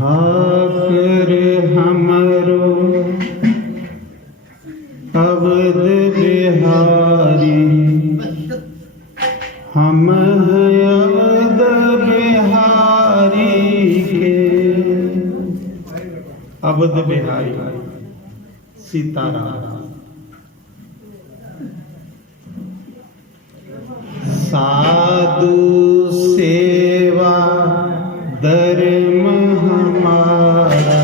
ठाकुर हमरो अवध बिहारी, हम हैं अवध बिहारी के। अवध बिहारी सीताराम। साधु सेवा धर्म हमारा,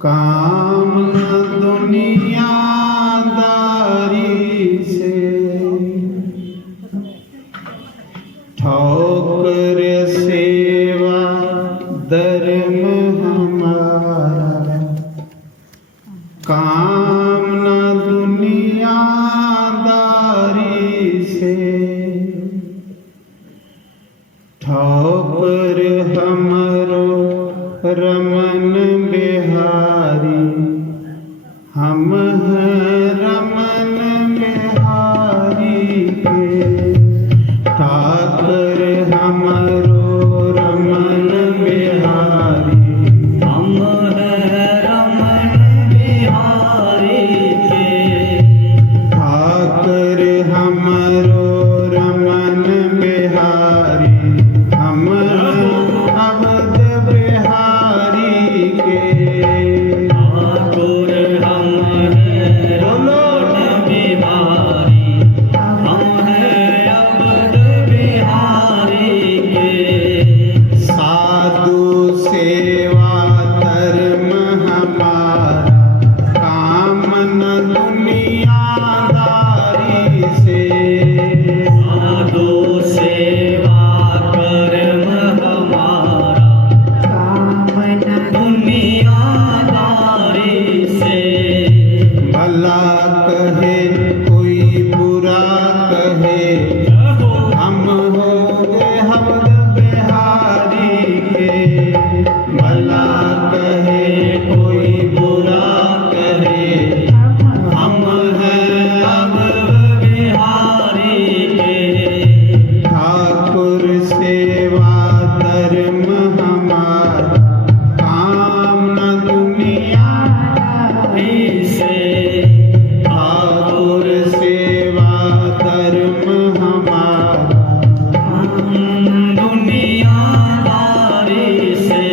काम न दुनियादारी से। ठोकर सेवा धर्म हमारा, काम न दुनियादारी से। ठोकर हमरो रमन बिहारी, हम हैं रमन बिहारी के। ठाकुर हमरो रमन बिहारी, हम हैं रमन बिहारी के। ठाकुर हमरो रमन बिहारी, हम अवध बिहारी के। ठाकुर हम हैं रमन बिहारी, हम हैं अवध बिहारी के। साधु सेवा धर्म हमारा, काम न दुनियादारी से। साधु सेवा कर्म हमारा, काम न दुनियादारी से। भला कहे कोई बुरा कहे, हम होंगे अवध बिहारी के। भला कहे कोई बुरा कहे, हम हैं अवध बिहारी के। ठाकुर सेवा धर्म हमारा, काम न दुनियादारी से। ठाकुर सेवा धर्म हमारा, दुनियादारी से।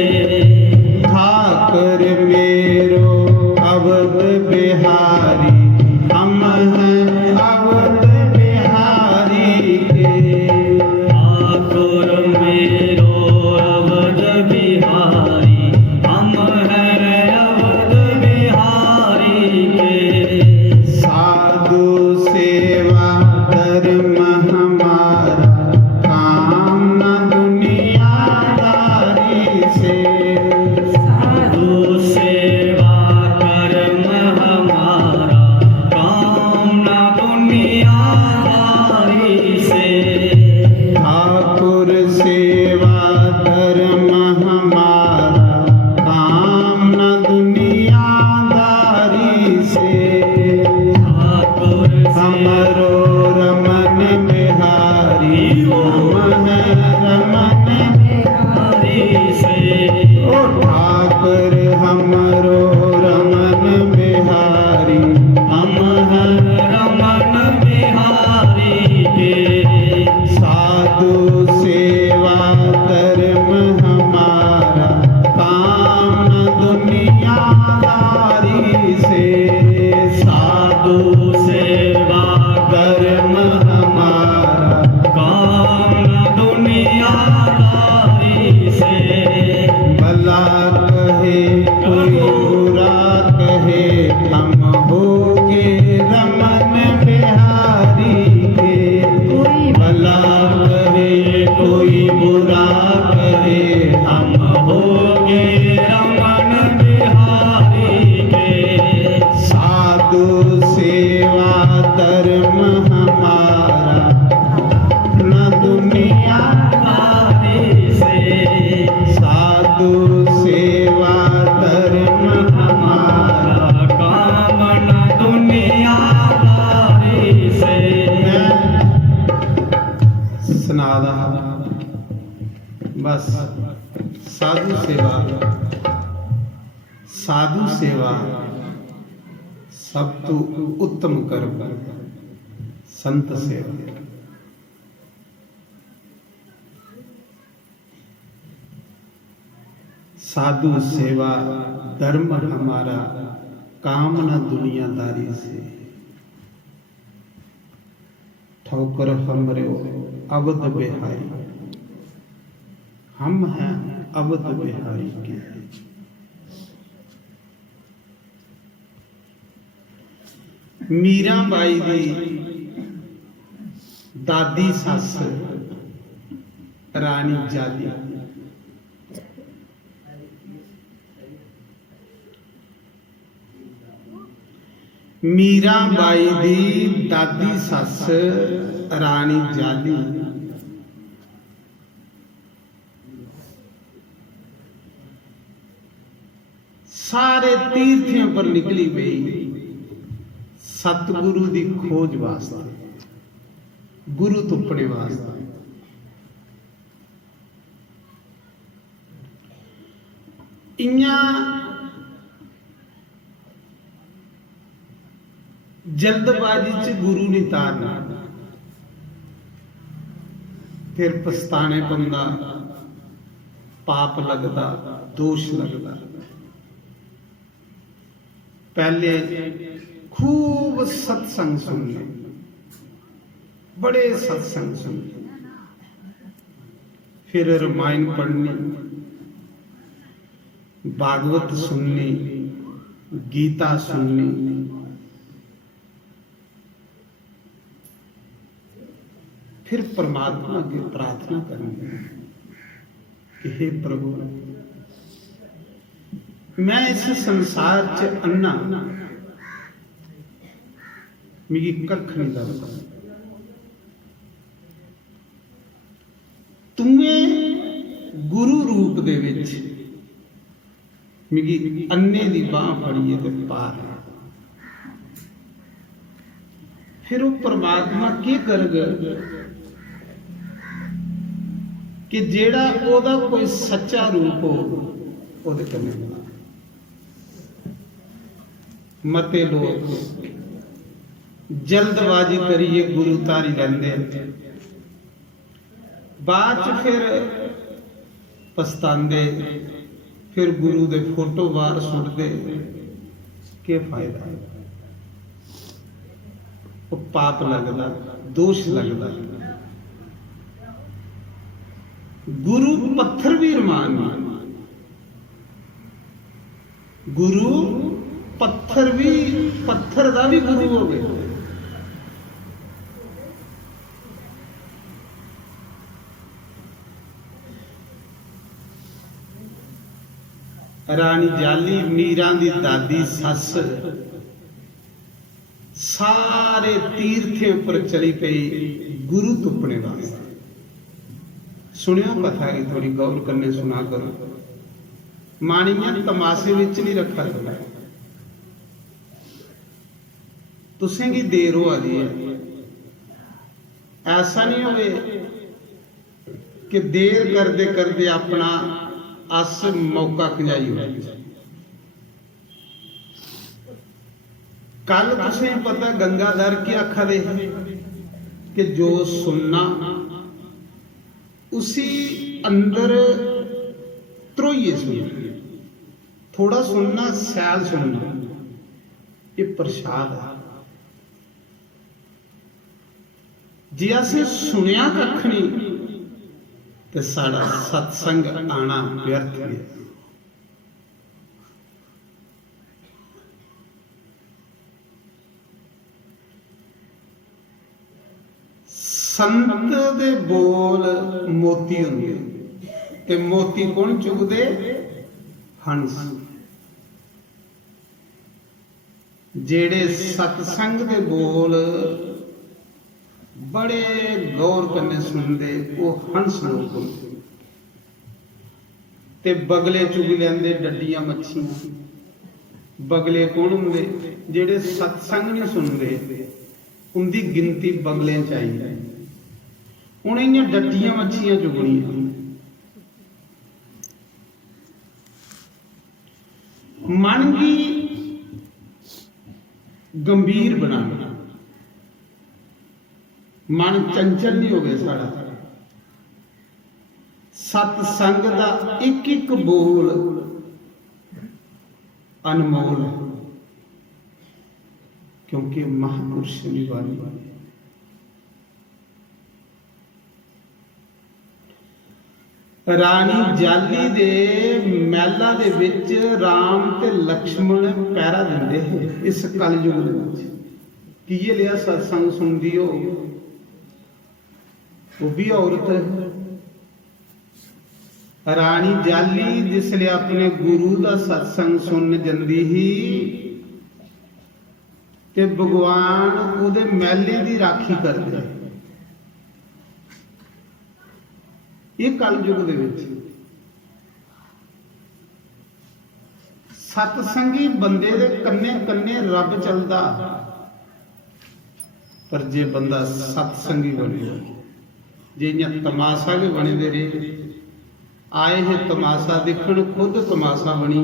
ठाकुर मेरो अवध बिहारी, हम हैं अवध बिहारी के। ठाकुर मेरो अवध बिहारी, हम हैं अवध बिहारी के। साधु सेवा धर्म हमारा, काम न दुनियादारी से। साधु सेवा कर्म हमारा, काम न दुनियादारी से। ठाकुर सेवा धर्म हमारा, काम न दुनियादारी से। ठाकुर हमरो रमन बिहारी, हम हैं रमन बिहारी से। ओ ठाकुर हमरो रमन बिहारी, हम हैं रमन बिहारी के। साधु सेवा धर्म हमारा, काम न दुनियादारी से। साधु सेवा धर्म हमारा, काम न दुनियादारी से। भला कहे कोई बुरा कहे, हम होंगे रमन बिहारी के। भला कहे कोई बुरा कहे, हम होगे रमन बिहारी के। साधु सेवा धर्म हमारा, न दुनियादारी से। साधु सेवा धर्म हमारा, काम न दुनियादारी से। सुनादा बस साधु सेवा, साधु सेवा सब तो उत्तम कर्म संत सेवा। साधु सेवा धर्म हमारा, काम न दुनियादारी से। ठोकर हमरे अवध बिहारी, हम हैं अवध बिहारी के। मीरा बाई दी दादी सस रानी जाली, मीरा बाई दी दादी सस रानी जाली, सारे तीर्थियों पर निकली गई सतगुरु दी खोज वास्ते, गुरु तुपने वास्ते। इयां जल्दबाजी च गुरु नहीं तारना, फिर पछताने पौंदा, पाप लगदा, दोष लगदा। पहले खूब सत्संग सुनने, बड़े सत्संग सुनने, फिर रामायण पढ़नी, भागवत सुननी, गीता सुननी, फिर परमात्मा की प्रार्थना करनी कि हे प्रभु, मैं इस संसार च अन्ना, मिगी कख नहीं लगता, तुम्हें गुरु रूप दे विच मिगी अन्ने दी बांह फड़िए ते पार। फिर वो परमात्मा की करगा कि जेड़ा ओदा कोई सच्चा रूप हो ओदे कन्नै। मते लोग जल्दबाजी करिए गुरु तारी लैंदे, बाद च फिर पछतांदे, फिर गुरु दे फोटो बाहर सुटदे, के फायदा? वो पाप लगदा, दोष लगदा। गुरु पत्थर भी रमान, गुरु पत्थर भी, पत्थर दा भी गुरु हो गए। रानी जाली मीरा दी दादी सस सारे तीर्थे पर चली पई गुरु तुपने वास्ते। सुनियो कथा की थोड़ी गौर करने सुना करो, मानिया तमाशे विच नहीं रखा करो। तुसें की देर हो रही है, ऐसा नहीं होवे कि देर करते करते अपना अस मौका खजाई हो। कल तुसें पता गंगाधर की आखा दे कि जो सुनना उसी अंदर त्रोइए सुनना, थोड़ा सुनना, सैल सुनना, ये प्रसाद है। जे असें सुनिया कख नहीं तो साड़ा सत्संग आना व्यर्थ है। संत दे बोल मोती हुंदे ते मोती कौन चुगदे? हंस। जेड़े सत्संग दे बोल बड़े गौर करने सुनते वो हंस लोग होंदे ते बगले चुग लेंदे डड्डियां मच्छियां। बगले कौन होंदे? जेड़े सत्संग नहीं सुनते, उनकी गिनती बगलें चाहिए। उन्हें डड्डियां मच्छियां चुगनियां। ਹੀ ਗੰਭੀਰ ਬਣਾਉਣਾ, ਮਨ ਚੰਚਲ ਨਹੀਂ ਹੋਵੇ ਸਾਡਾ। ਸਤ ਸੰਗ ਦਾ ਇੱਕ ਇੱਕ ਬੋਲ ਅਨਮੋਲ ਹੈ, ਕਿਉਂਕਿ ਮਹਾਂਪੁਰਸ਼ ਦੀ ਬਾਣੀ। ਰਾਣੀ ਜਾਲੀ ਦੇ ਮਹਿਲਾਂ ਦੇ ਵਿੱਚ ਰਾਮ ਤੇ ਲਕਸ਼ਮਣ ਪਹਿਰਾ ਦਿੰਦੇ ਹੈ ਇਸ ਕਲਯੁਗ ਦੇ ਵਿੱਚ। ਕੀ ਇਹ ਲਿਆ ਸਤਸੰਗ ਸੁਣਦੀ ਹੋ, ਉਹ ਵੀ ਔਰਤ ਹੈ। ਰਾਣੀ ਜਾਲੀ ਜਿਸ ਲਈ ਆਪਣੇ ਗੁਰੂ ਦਾ ਸਤਸੰਗ ਸੁਣਨ ਜਾਂਦੀ ਹੀ ਤੇ ਭਗਵਾਨ ਉਹਦੇ ਮਹਿਲੇ ਦੀ ਰਾਖੀ ਕਰਦੇ। ਇਹ ਕਲਯੁਗ ਦੇ ਵਿੱਚ ਸਤਸੰਗੀ ਬੰਦੇ ਦੇ ਕੰਨੇ ਕੰਨੇ ਰੱਬ ਚੱਲਦਾ, ਪਰ ਜੇ ਬੰਦਾ ਸਤਸੰਗੀ ਬਣੇ, ਜੇ ਇਆਂ ਤਮਾਸ਼ਾ ਵੀ ਬਣਦੇ ਰਹੇ, ਆਏ ਹੈ ਤਮਾਸ਼ਾ ਦੇਖਣ, ਖੁਦ ਤਮਾਸ਼ਾ ਬਣੀ।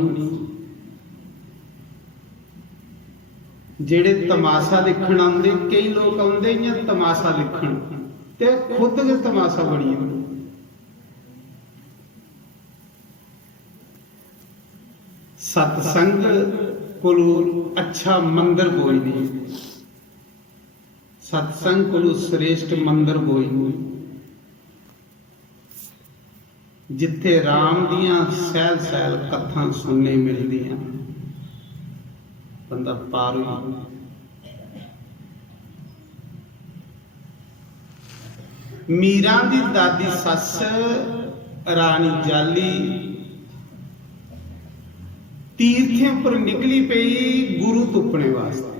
ਜਿਹੜੇ ਤਮਾਸ਼ਾ ਦੇਖਣ ਆਉਂਦੇ, ਕਈ ਲੋਕ ਆਉਂਦੇ ਜਾਂ ਤਮਾਸ਼ਾ ਦੇਖਣ ਤੇ ਖੁਦ ਦੇ ਤਮਾਸ਼ਾ ਬਣੀ। ਸਤਸੰਗ ਕੋਲੋਂ ਅੱਛਾ ਮੰਦਰ ਕੋਈ ਨਹੀਂ, ਸਤਸੰਗ ਕੋਲੋਂ ਸ੍ਰੇਸ਼ਟ ਮੰਦਰ ਕੋਈ ਨਹੀਂ। ਜਿੱਥੇ ਰਾਮ ਦੀਆਂ ਸਹਿਲ ਸਹਿਲ ਕਥਾਂ ਸੁਣਨੇ ਮਿਲਦੀਆਂ, ਬੰਦਾ ਪਾਰ ਹੋਈ। ਮੀਰਾਂ ਦੀ ਦਾਦੀ ਸੱਸ ਰਾਣੀ ਜਾਲੀ ਤੀਰਥੇ ਉੱਪਰ ਨਿਕਲੀ ਪਈ ਗੁਰੂ ਤੁਪਣੇ ਵਾਸਤੇ।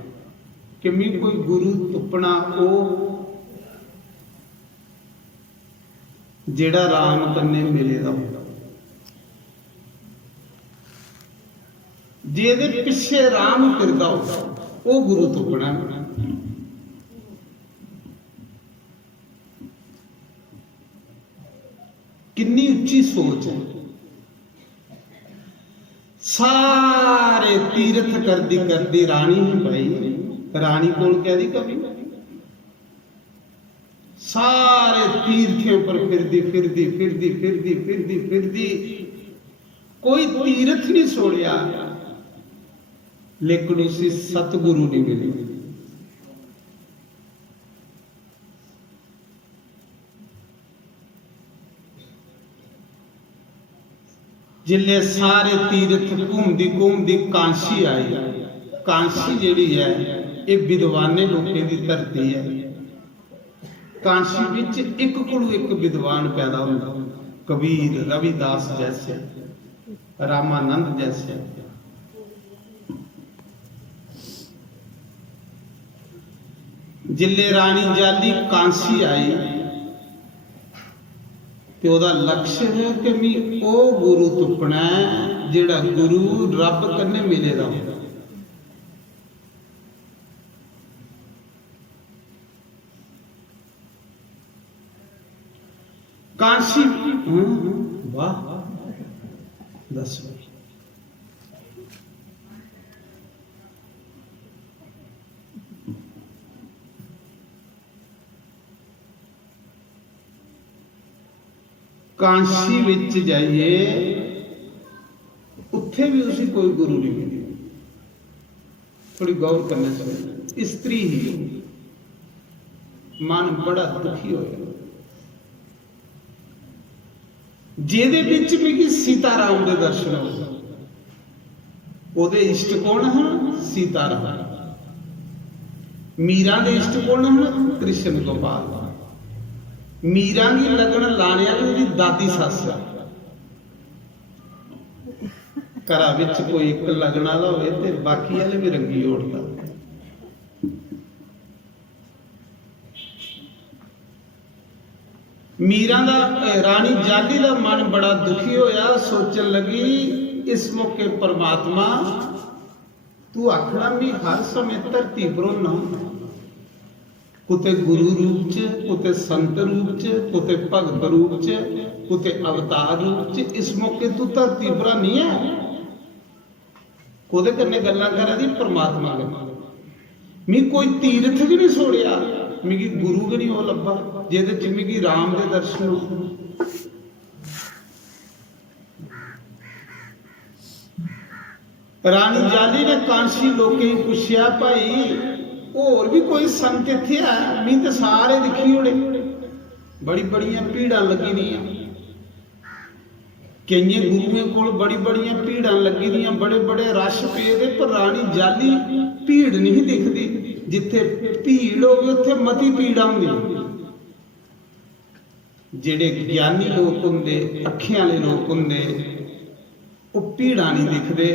ਕਿੰਨੀ ਕੋਈ ਗੁਰੂ ਤੁਪਣਾ, ਉਹ ਜਿਹੜਾ ਰਾਮ ਕੰਨੇ ਮਿਲੇ ਦਾ ਹੁੰਦਾ, ਜਿਹਦੇ ਪਿੱਛੇ ਰਾਮ ਫਿਰਦਾ ਹੁੰਦਾ, ਉਹ ਗੁਰੂ ਤੁਪਣਾ। ਕਿੰਨੀ ਉੱਚੀ ਸੋਚ ਹੈ। ਸਾਰੇ ਤੀਰਥ ਕਰਦੀ ਕਰਦੀ ਰਾਣੀ ਹੀ ਪਈ, ਰਾਣੀ ਕੋਲ ਕਹਿਦੀ ਕਵੀ ਸਾਰੇ ਤੀਰਥਾਂ ਪਰ ਫਿਰਦੀ ਫਿਰਦੀ ਫਿਰਦੀ ਫਿਰਦੀ ਫਿਰਦੀ ਫਿਰਦੀ ਕੋਈ ਤੀਰਥ ਨਹੀਂ ਛੋੜਿਆ, ਲੇਕਿਨ ਉਸੇ ਸਤਿਗੁਰੂ ਨਹੀਂ ਮਿਲੇ। ਜਿੱਲੇ ਸਾਰੇ ਤੀਰਥ ਘੁੰਮਦੀ ਘੁੰਮਦੀ ਕਾਂਸ਼ੀ ਆਈ। ਕਾਂਸ਼ੀ ਜਿਹੜੀ ਹੈ ਇਹ ਵਿਦਵਾਨੇ ਲੋਕਾਂ ਦੀ ਧਰਤੀ ਹੈ। ਕਾਂਸ਼ੀ ਵਿੱਚ ਇੱਕ ਕੋਲੋਂ ਇੱਕ ਵਿਦਵਾਨ ਪੈਦਾ ਹੁੰਦਾ, ਕਬੀਰ, ਰਵਿਦਾਸ ਜੈਸੇ, ਰਾਮਾਨੰਦ ਜੈਸੇ। ਜਿੱਲੇ ਰਾਣੀ ਜਾਲੀ ਕਾਂਸ਼ੀ ਆਈ ਤੇ ਉਹਦਾ ਲਕਸ਼ ਹੈ ਕਿ ਵੀ ਉਹ ਗੁਰੂ ਤੁਪਣਾ ਜਿਹੜਾ ਗੁਰੂ ਰੱਬ ਕੰਨੇ ਮਿਲੇ ਦਾ ਹੁੰਦਾ। ਕਾਂਸ਼ੀ ਵਾਹ ਦੱਸ ਕਾਂਸ਼ੀ ਵਿੱਚ ਜਾਈਏ, ਉੱਥੇ ਵੀ ਉਸੇ ਕੋਈ ਗੁਰੂ ਨਹੀਂ ਮਿਲੇ। ਥੋੜੀ ਗੌਰ ਕਰਨਾ ਚਾਹੀਦਾ। ਇਸਤਰੀ ਹੀ ਮਨ ਬੜਾ ਦੁਖੀ ਹੋਇਆ, ਜਿਹਦੇ ਵਿੱਚ ਵੀ ਸੀਤਾ ਰਾਮ ਦੇ ਦਰਸ਼ਨ ਹੋਏ। ਉਹਦੇ ਇਸ਼ਟ ਕੌਣ ਹਨ? ਸੀਤਾ ਰਾਮ। ਮੀਰਾ ਦੇ ਇਸ਼ਟ ਕੌਣ ਹਨ? ਕ੍ਰਿਸ਼ਨ ਗੋਪਾਲ। ਮੀਰਾ ਦੀ ਲਗਨ ਲਾਣੇ ਵਾਲੀ ਉਹਦੀ ਦਾਦੀ ਸੱਸ। ਘਰਾਂ ਵਿੱਚ ਕੋਈ ਇੱਕ ਲਗਨ ਵਾਲਾ ਹੋਵੇ ਤੇ ਬਾਕੀ ਵਾਲੇ ਵੀ ਰੰਗੀ ਓੜਦਾ। ਮੀਰਾ ਦਾ, ਰਾਣੀ ਜਾਲੀ ਦਾ ਮਨ ਬੜਾ ਦੁਖੀ ਹੋਇਆ। ਸੋਚਣ ਲੱਗੀ ਇਸ ਮੌਕੇ ਪਰਮਾਤਮਾ ਤੂੰ ਆਖਣਾ ਵੀ ਹਰ ਸਮੇਂ ਧਰਤੀ ਪਰੋਂ ਨਾ, ਕੁਤੇ ਗੁਰੂ ਰੂਪ ਚ, ਕੁਤੇ ਸੰਤ ਰੂਪ ਚ, ਕੁਤੇ ਭਗਤ ਰੂਪ ਚ, ਕੁਤੇ ਅਵਤਾਰ ਰੂਪ ਚ। ਇਸ ਮੌਕੇ ਤੂੰ ਧਰਤੀ ਪਰ ਨਹੀਂ ਹੈ। ਉਹਦੇ ਕੰਨੇ ਗੱਲਾਂ ਕਰਾਂ ਦੀ ਪਰਮਾਤਮਾ ਗੱਲਾਂ मी कोई तीर्थ भी नहीं छोड़िया मिगी गुरु भी नहीं हो लब्भा जिहदे च मिगी राम दे दर्शन हो। रानी जाली ने कांसी लोकें पुछया भाई होर भी कोई संत इत्थे है मी ते सारे दिखी होने बड़ी बड़ियां भीड़ां लगी दियां कई गुरुओं को बड़ी बड़ियां भीड़ां लगी दियां बड़े बड़े रश पे दे पर रानी जाली भीड़ नहीं दिखती जिथे भीड़ होगी उत्थे मती भीड़ होंगी जेडे ज्ञानी लोग होंदे अखियां वाले लोग होंदे वो भीड़ां नहीं दिखते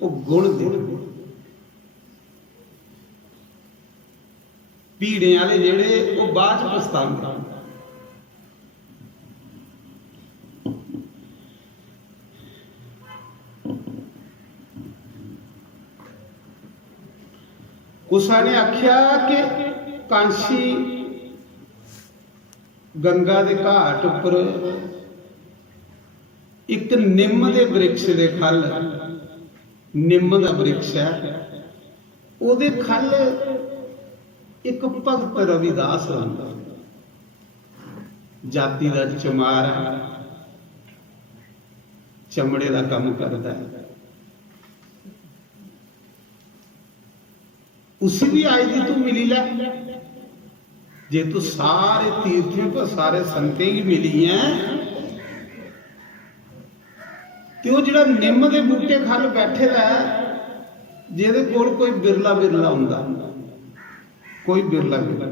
वो गुण दिखते भीड़े वाले जेडे वो बाद च पछतांदे उसा ने आख्या कि कांसी गंगा के घाट उपर एक निम्म के वृक्ष के खल निम्म का वृक्ष है उहदे खल एक भगत रविदास रहिंदा जाति का चमार है चमड़े का काम करता है उसी भी आई दी तू मिली लै जे तू सारे तीर्थियों पर सारे संतें ही मिली है तो वो जिहड़ा निम्म के बूटे खल बैठे दा जिहदे कोल कोई बिरला बिरला हुंदा कोई बिरला बिरला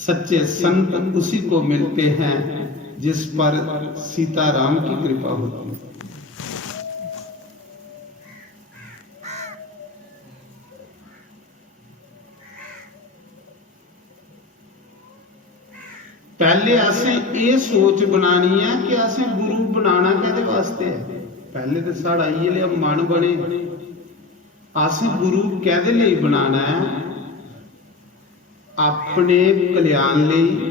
सच्चे संत उसी को मिलते हैं जिस पर सीताराम की कृपा होती है। पहले असें ये सोच बनानी है कि असें गुरु बनाना कहदे वास्ते है पहले तो साड़ा ये मन बने असें गुरु कहदे लिए बनाना है अपने कल्याण लिए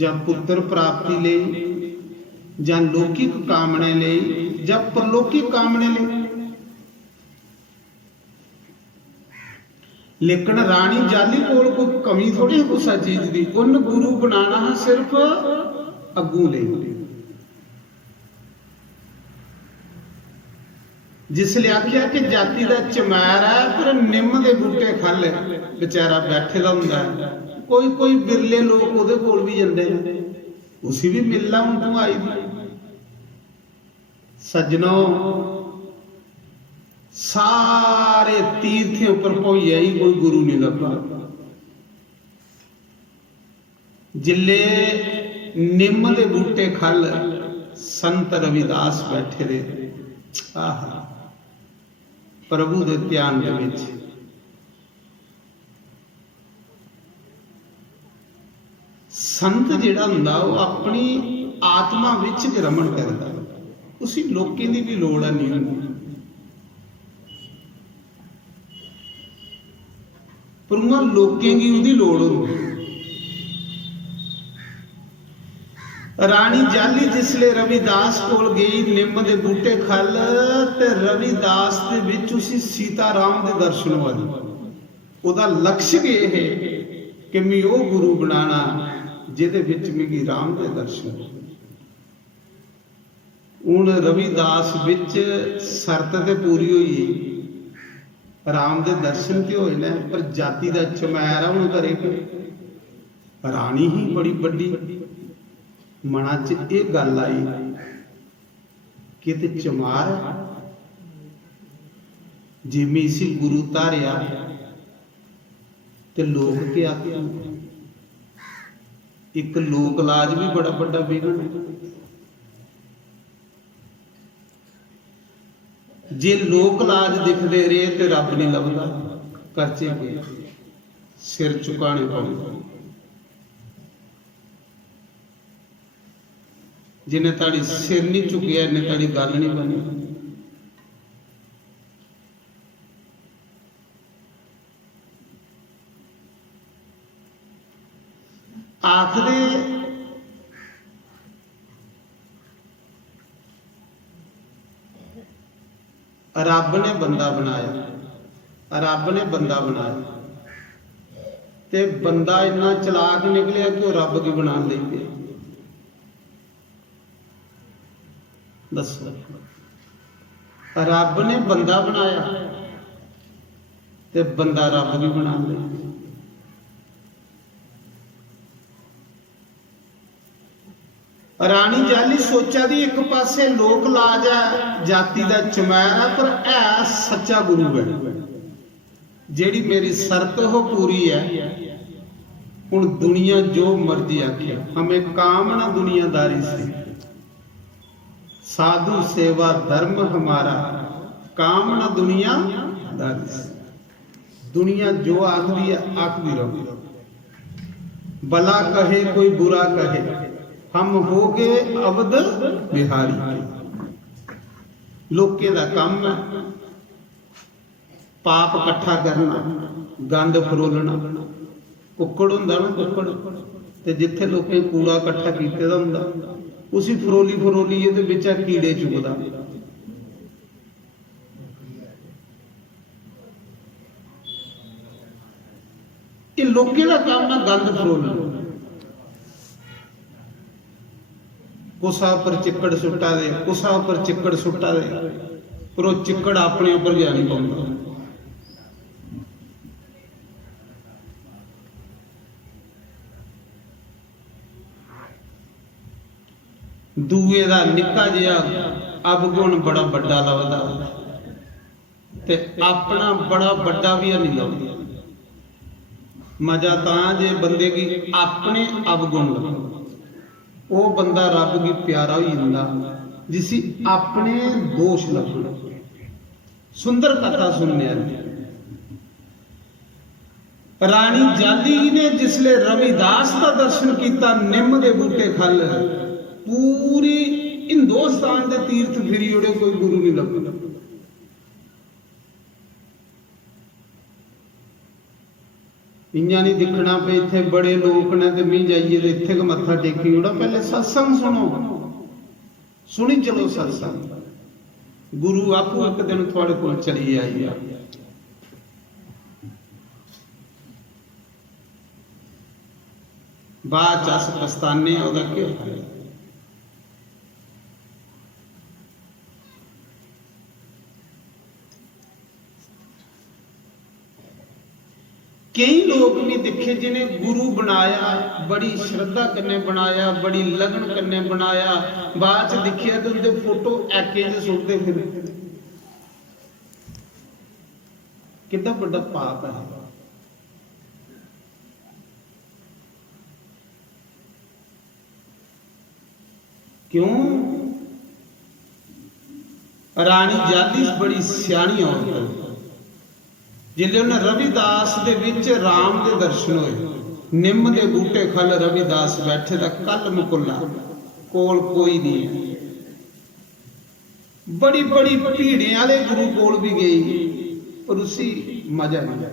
ਜਾਂ पुत्र प्राप्ति लिए ਜਾਂ लौकिक कामने लिए ਜਾਂ परलौकिक कामने लिए लेकिन रानी जाली कोल कोई कमी थोड़ी है कुछ चीज की उन गुरु बनाना है सिर्फ अगू ले जिसलिए आख्या कि जाति का चमैर है पर निम्म के बूटे खल बेचारा बैठे का हुंदा कोई कोई बिरले लोग ओदे कोल भी जांदे ने उसी भी मिलना हुण तू आई सज्जनों सारे तीर्थे उपर भोइया ही कोई गुरु नहीं लभा जिले निम्म के बूटे खल संत रविदास बैठे रहे आह प्रभु के ध्यान के विच संत जिहड़ा हुंदा वो अपनी आत्मा विच रमण करदा उसी लोकें दी भी लोड़ नहीं हुंदी पर उन्हां लोकें की उहदी लोड़ हुंदी रानी जाली जिसले रविदास कोल गई निम्म दे बूटे खल ते रविदास दे विच उसी सीताराम दे दर्शन होए ओदा लक्ष्य ये है कि मैं वो गुरु बनाना जिहदे विच मिगी राम दे दर्शन हुण रविदास विच शर्त ते पूरी होई राम दे दर्शन ते होए ने पर जाति दा चमैर हुण करे रानी ही बड़ी बड़ी मना च ये गल आई कि ते चमार जे मैं इसी गुरु धारिया ते लोग क्या एक लोक लाज भी बड़ा बड़ा विघन जे लोक लाज दिखते रहे तो रब नहीं लभदा करचे के सिर चुकाने पौंदे जिन्हें ताड़ी सिर नहीं चुकिया इन्हें ताड़ी गल नहीं बनी आखदे रब ने बंदा बनाया, रब ने बंदा बनाया ते बंदा इन्ना चलाक निकलिया कि वह रब की बना ले गया। दसो, रब ने बंदा बनाया ते बंदा रब भी बना ले। रानी जाली सोचा दी एक पासे लोक लाज है, जाति का चमैर है, पर है सच्चा गुरु है। जेड़ी मेरी शर्त हो पूरी है। हुण दुनिया जो मर्जी आखे, हमें काम ना दुनियादारी से, साधु सेवा धर्म हमारा, काम ना दुनियादारी से। दुनिया जो आखदी है आखदी रहो, भला कहे कोई बुरा कहे, हम हो गए अवध बिहारी। लोके दा काम है पाप इकट्ठा करना, गंद फरोलना। कुक्कड़ हुंदा ना, कुक्कड़ ते जिथे लोकें कूड़ा इकट्ठा कीते दा हुंदा, उसी फरोली फरोली इहदे विच कीड़े चुगदा। ये लोकें दा काम है गंद फरोलना। कुसा पर चिक्कड़ सुट्टा दे, कुसा पर चिक्कड़ सुट्टा दे, पर वो चिक्कड़ अपने ऊपर जा नहीं पाता। दूए दा निक्का जिहा अवगुण बड़ा बड़ा लभदा ते अपना बड़ा बड़ा भी नहीं लभदा। मजा तां जे बंदे की अपने अवगुण लभदा, वो बंदा रब की प्यारा ही हुंदा जिसी अपने दोष लभण। सुंदर कथा सुनने रानी जाली ने जिसले रविदास का दर्शन किया, निम के बूटे खल, पूरी हिंदुस्तान के तीर्थ फिरी उड़े, कोई गुरु नहीं लभा। इं नहीं दिखना पे इतने बड़े लोग ने तो मी जाइए तो इतने मत्था टेकी उड़ा। पहले सत्संग सुनो, सुनी चलो सत्संग। गुरु आपू एक दिन थोड़े को चली आई, बाद अस पछताने ओहदा क्या फायदा। कई लोग भी दिखे जिन्हें गुरु बनाया, बड़ी श्रद्धा कन्ने बनाया, बड़ी लगन कन्ने बनाया, बाद च दिखिया तो उनके फोटो ऐके च सुटते फिर। कितना बड़ा पाप है। क्यों? रानी जाली बड़ी सियाणी औरत है। जिले उन्हें रविदास दे विच राम दे दर्शन होए, निम दे बूटे खल रविदास बैठे दा कल मुकुला, कोल कोई नहीं है। बड़ी बड़ी भीड़े वाले गुरु कोल भी गई, पर उसी मजा नहीं।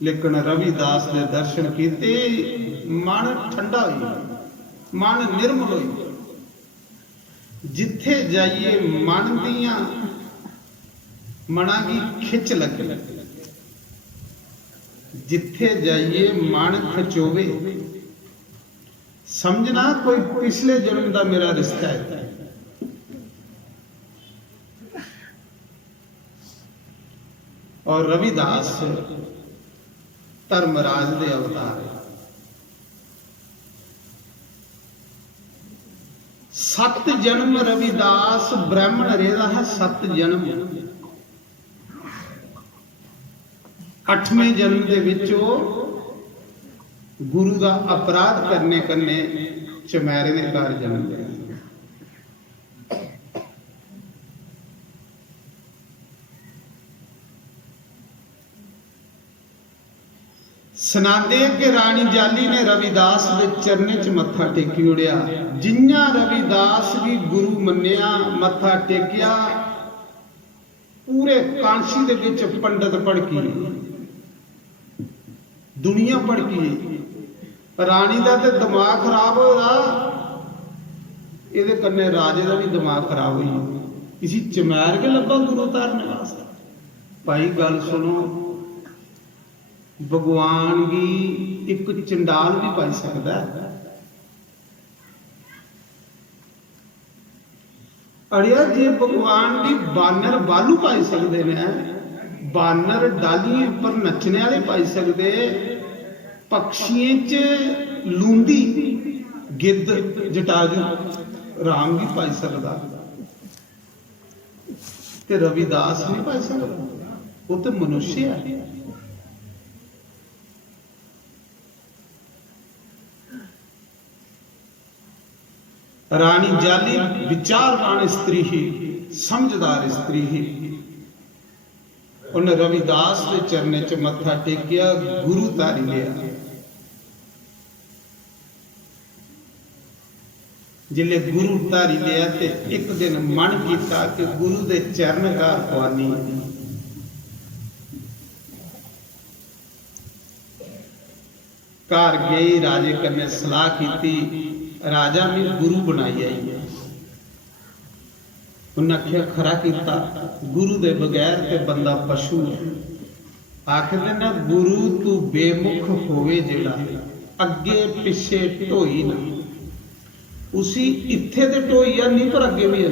लेकिन रविदास दे दर्शन कीते, मन ठंडा हो, मन निर्मल हो। जिथे जाइए मन दियां मना की खिच लगे, जिथे जाइए मन खिचोवे, समझना कोई पिछले जन्म का मेरा रिश्ता है। और रविदास धर्मराज दे अवतार है। 7 जन्म रविदास ब्राह्मण रेदा है, 7 जन्म। 8वें जन्म दे विचों गुरु का अपराध करने कन्ने चमैरे दे घर जन्म लिया। सुनाते कि रानी जाली ने रविदास के चरने च मत्था टेकी उड़िया। जिन्ना रविदास भी गुरु मन्निया, मत्था टेकिया, पूरे कांशी दे विच पंडित भड़की, दुनिया भड़की। रानी का तो दिमाग खराब होया, ये कन्ने राजे का भी दिमाग खराब हुई। इसी चमैर के लब्बा गुरु तारने वास्ते। भाई गल सुनो, भगवान की एक चंडाल भी पाई सकता है। अड़िया जे भगवान की बानर बालू पाई सकते हैं, बानर डालिए पर नचने वाले पाई सकते, पक्षियों च लूंदी गिद्ध जटाजू राम भी पाई सकता, ते रविदास नहीं पाई सकता, वो तो मनुष्य है। रानी जाली विचारवान स्त्री ही, समझदार स्त्री ही, उन्हें रविदास के चरने च मत्था टेकिया, गुरु तारी लिया। जिले गुरु तारी लिया ते एक दिन मन किया कि गुरु दे चरण कार पवानी। घर गई, राजे कन्ने सलाह की, राजा ने गुरु बनाई आई। उन्हें आख्या खरा किया, गुरु दे बगैर ते बंदा पशु। आखिर ना गुरु तू बेमुख होवे जेड़ा, अगे पिछे ढोई ना। उसी इत्थे ते ढोई आ नहीं, पर अगे भी है,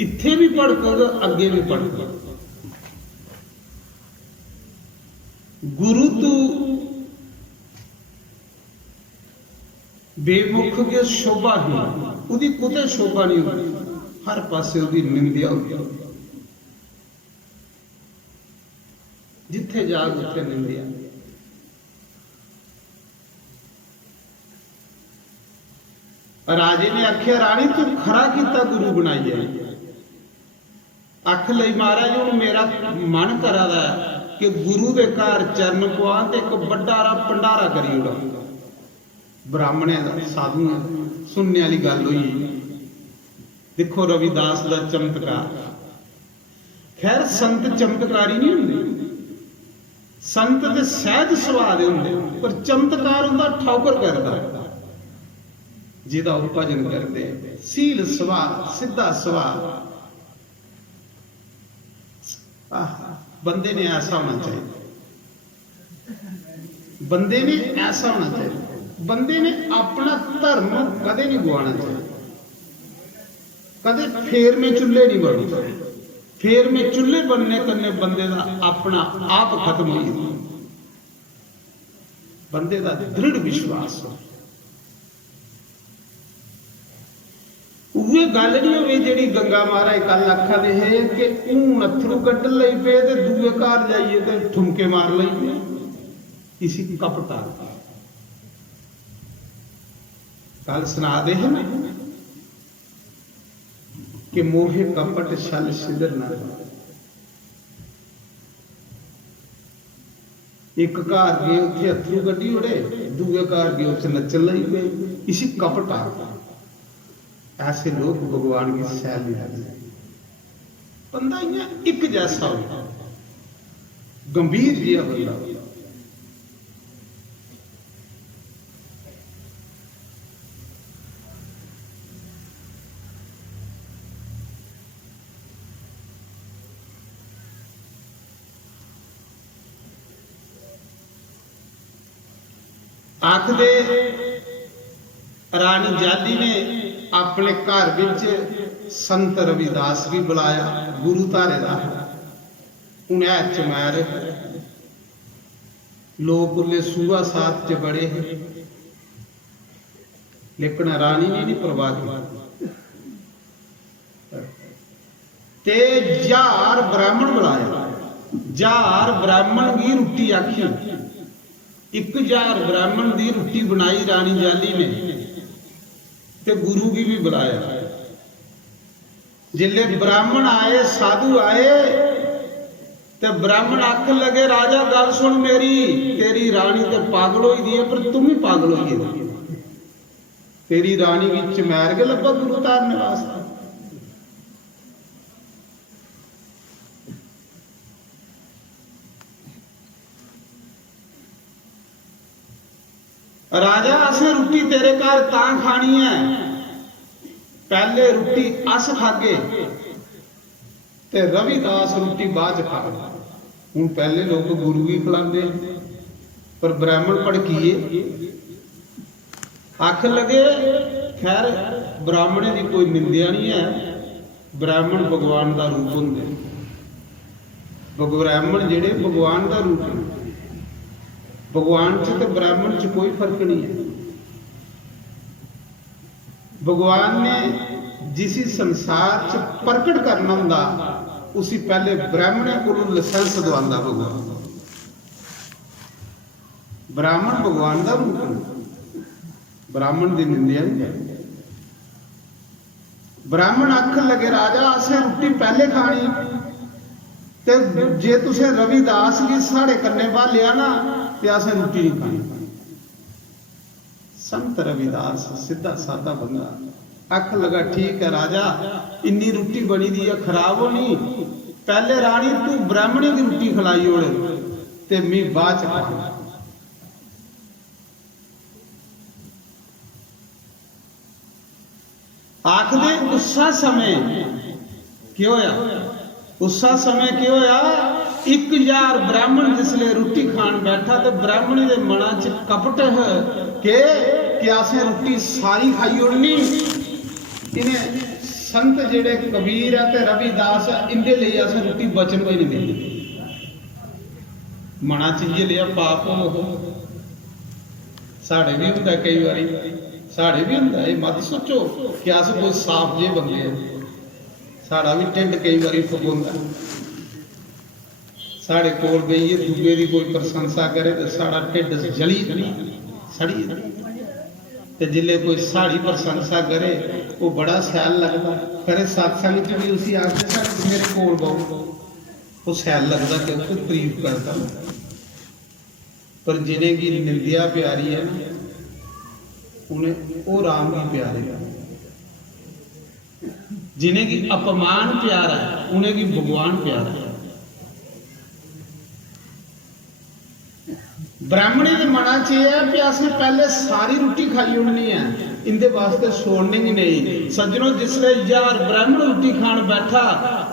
इत्थे भी भड़कग अगे भी भड़कग। गुरु तू बेमुख के शोभा ही, उदी कुते शोभा नहीं होती, हर पासे उदी निंदिया होती, जिथे जाग उथे निंदिया। राजे ने आख्या रानी तू खरा किता गुरु बनाई है। अख लई महाराज हूं मेरा मन करा दा कि गुरु दे घर चरण पवा ते एक बड़ा भंडारा करी उड़ा। ब्राह्मणे दा साधु सुनने वाली गल हुई। देखो रविदास दा चमत्कार। खैर संत चमत्कारी नहीं होंदे, संत दे सहज सुभाऽ दे होंदे, पर चमत्कार उनका ठौकर करदा जिहदा ओह भजन करदे। सील सुभाऽ, सीधा सुभाऽ, बंदे ने ऐसा होना चाहिए, बंदे ने ऐसा होना चाहिए। बंदे ने अपना धर्म कदे नहीं गवाना चाहिए, कदे फेर में चुल्हे नहीं बनने चाहिए। फेर में चुल्हे बनने कन्ने बंदे का अपना आप खत्म हो जाता। बंदे का दृढ़ विश्वास हो। उहे गल नहीं होवे जिहड़ी गंगा महाराज कल आखा दे है कि ऊन अथरू कड्ढ लई पे ते दूए घर जाइए ते ठुमके मार लई पे। इसी कपटा कल सुना दे है ना कि मोहे कपट छल सिदर ना। एक घर गए उत्थे अथरू कड्ढी उड़े, दूए घर गए उत्थे नचन लई पे। इसी कपटा। ऐसे लोग भगवान की सैल नहीं करते। बंदा इयां एक जैसा हो, गंभीर जिहा बंदा हो। आखदे रानी जाली ने अपने घर विच संत रविदास भी बुलाया, गुरु धारे दा। उन्हें चमैर लोग उन्हें सूहा साथ च बड़े हैं, लेकिन रानी ने नहीं परवाह की। ते जार ब्राह्मण बुलाया, जार ब्राह्मण की रोटी आखी। एक जार ब्राह्मण की रोटी बनाई रानी जाली ने, ते गुरु की भी बुलाया। जिले ब्राह्मण आए, साधु आए, ते ब्राह्मण आख लगे राजा गल सुन मेरी, तेरी रानी तो पागल होई दी है, पर तुम ही पागल होई है। तेरी रानी भी चमैर के लब्बा गुरु तारने वास्ते। राजा असें रोटी तेरे घर तां खानी है पहले रोटी अस खागे ते रविदास रोटी बाद च खा। हूँ पहले लोग गुरु भी खिलाते पर ब्राह्मण भड़कीए आख लगे। खैर ब्राह्मणे की कोई निंदा नहीं है, ब्राह्मण भगवान का रूप होंगे, ब्राह्मण जेड़े भगवान का रूप है। भगवान च ते ब्राह्मण च कोई फर्क नहीं है। भगवान ने जिस संसार च प्रकट करना होंदा उसी पहले ब्राह्मण को लाइसेंस दवांदा भगवान। ब्राह्मण भगवान का रूप है, ब्राह्मण की निंदा नहीं है। ब्राह्मण आख लगे राजा असें रोटी पहले खानी ते जे तुसें रविदास की साढ़े कन्ने बाल लिया ना ते असें रोटी नहीं खानी। संत रविदास सीधा सादा बंदा आख लगा ठीक है राजा इन्नी रोटी बनी दी है खराब होनी, पहले रानी तू ब्राह्मणी की रोटी खिलाई ओड़ ते मी बाद च खा। आखदे उसा समय की होया, उसा समय की होया 1000 ब्राह्मण जिसले रोटी खान बैठा तो ब्राह्मणी के मना च कपट है कि असें रोटी सारी खाई ओड़नी। इन्हें संत जेड़े कबीर है ते रविदास इंदे लिए असें रोटी बचन कोई नहीं देनी। मना च ये लिया पाप हो साढ़े भी होंदा, कई बारी साढ़े भी होंदा। ये मत सोचो कि अस कोई साफ जे बंदे हैं, साड़ा भी ढिड कई बारी फकोंदा। साढ़े कोल बेइए दूए की कोई प्रशंसा करे तो साड़ा ढिड जली सड़ी, ते जिले कोई साड़ी प्रशंसा करे वो बड़ा सैल लगता। फिर सत्संग च भी उसी आखते मेरे कोल बहु वो सैल लगता कि उसको तारीफ करता। पर जिन्हें की निंदिया प्यारी है ना उन्हें वो राम की प्यारे है, जिन्हें की अपमान प्यारा है उन्हें की भगवान प्यारा है। ब्राह्मणी के मना च यह है कि असं पहले सारी रोटी खाई उड़नी है, इंदे वास्ते छोड़नी ही नहीं। सज्जनों जिसले 1000 ब्राह्मण रोटी खान बैठा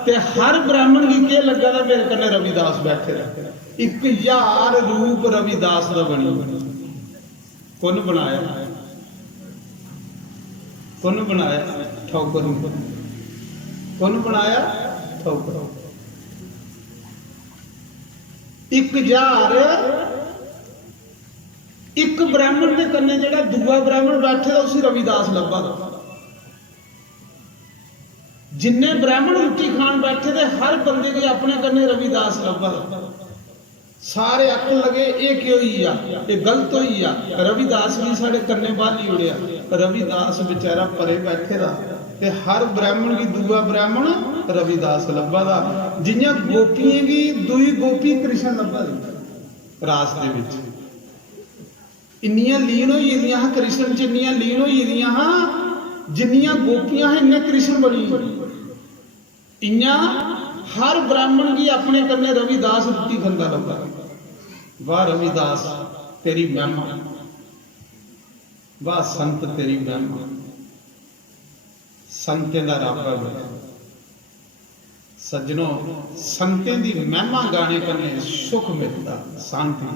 ते हर ब्राह्मण की क्या लगा था मेरे कन्ने रविदास बैठे रहे। 1000 रूप रविदास का बनी। कौन बनाया? कौन बनाया? ठौकर। कौन बनाया? ठौकर। 1000 एक ब्राह्मण के कन्ने जेड़ा दूआ ब्राह्मण बैठे था उसी रविदास लब्भा था। जिन्ने ब्राह्मण रोटी खान बैठे थे हर बंदे के अपने कन्ने रविदास लब्भा था। सारे अकल लगे ये क्यों ही आ, ये गलत हुई आ। रविदास भी साढ़े कन्ने बाली उड़िया। रविदास बेचारा परे बैठे था ते हर ब्राह्मण की दूआ ब्राह्मण रविदास लब्भा था। जियां गोपियां की दुई गोपी कृष्ण लब्भा था रास दे विच। इन्नियां लीन होई दियां कृष्ण च, इन्नियां लीन होई दियां जिन्नियां गोपियां हैं इन्ने कृष्ण बनी। इन्ना हर ब्राह्मण की अपने कन्ने रविदास रोटी खंदा लगा। वाह रविदास तेरी महिमा, वाह संत तेरी महिमा। संतें दा रब है सज्जनों, संतें दी महिमा गाने कन्ने सुख मिलता, शांति।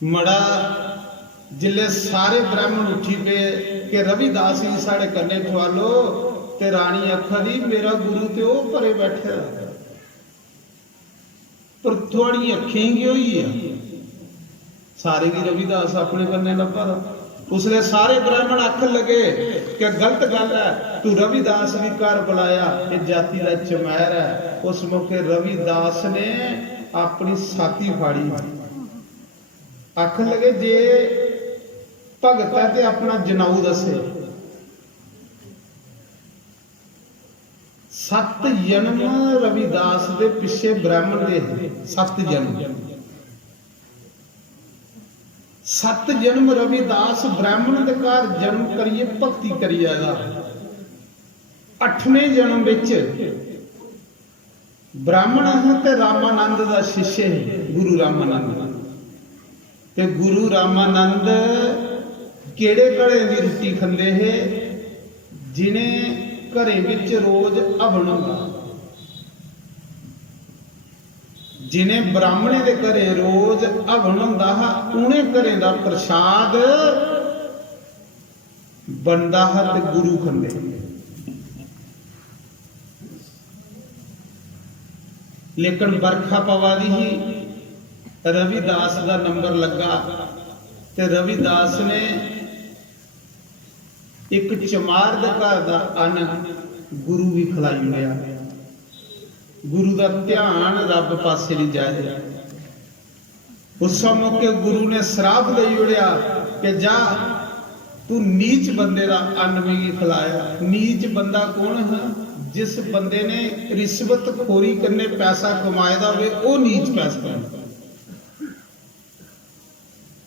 मड़ा जिले सारे ब्राह्मण उठी पे कि रविदास ही साढ़े कन्ने ठवालो ते रानी आखा दी मेरा गुरु ते वो परे बैठे पर थोड़ी अखीं की हुई है। सारे की रविदास अपने कन्ने लभा। उसने सारे ब्राह्मण आख लगे कि गलत गल है, तू रविदास भी घर बुलाया, ये जाति का चमैर है। उस मौके रविदास ने अपनी छाती फाड़ी। आख लगे जे भगत है ते अपना जनाऊ दसे। 7 जन्म रविदास के पिछे ब्राह्मण दे 7 जन्म। 7 जन्म रविदास ब्राह्मण के घर जन्म करिए भक्ति करी जाएगा। 8वें जन्म विच ब्राह्मण है ते रामानंद का शिष्य है गुरु रामानंद। ते गुरु रामानंद ਕਿਹੜੇ ਘੜੇ ਦੀ ਰੋਟੀ ਖਾਂਦੇ ਹੈ ਜਿਨੇ ਘਰੇ ਵਿੱਚ ਰੋਜ਼ ਹਵਨ ਹੁੰਦਾ, ਜਿਨੇ ਬ੍ਰਾਹਮਣੇ ਦੇ ਘਰੇ ਰੋਜ਼ ਹਵਨ ਹੁੰਦਾ ਉਹਨੇ ਘਰੇ ਦਾ ਪ੍ਰਸ਼ਾਦ ਬਣਦਾ ਹੈ ਤੇ ਗੁਰੂ ਖਾਂਦੇ। ਲੇਕਿਨ ਬਰਖਾ ਪਵਾ ਦੀ ਹੀ ਰਵਿਦਾਸ ਦਾ ਨੰਬਰ ਲੱਗਾ ਤੇ ਰਵਿਦਾਸ ਨੇ ਇੱਕ ਚਮਾਰ ਦੇ ਘਰ ਦਾ ਅੰਨ ਗੁਰੂ ਵੀ ਖਿਲਾਈ ਲਿਆ। ਗੁਰੂ ਦਾ ਧਿਆਨ ਰੱਬ ਪਾਸੇ ਨਹੀਂ ਜਾਏ। ਉਸ ਮੌਕੇ ਗੁਰੂ ਨੇ ਸ਼ਰਾਪ ਦੇ ਉੜਿਆ ਕਿ ਜਾ ਤੂੰ ਨੀਚ ਬੰਦੇ ਦਾ ਅੰਨ ਵੀ ਖਿਲਾਇਆ। ਨੀਚ ਬੰਦਾ ਕੌਣ ਹੈ? ਜਿਸ ਬੰਦੇ ਨੇ ਰਿਸ਼ਵਤ ਖੋਰੀ ਕਰਨੇ ਪੈਸਾ ਕਮਾਇਦਾ ਹੋਵੇ ਉਹ ਨੀਚ ਪੈਸਾ ਹੈ।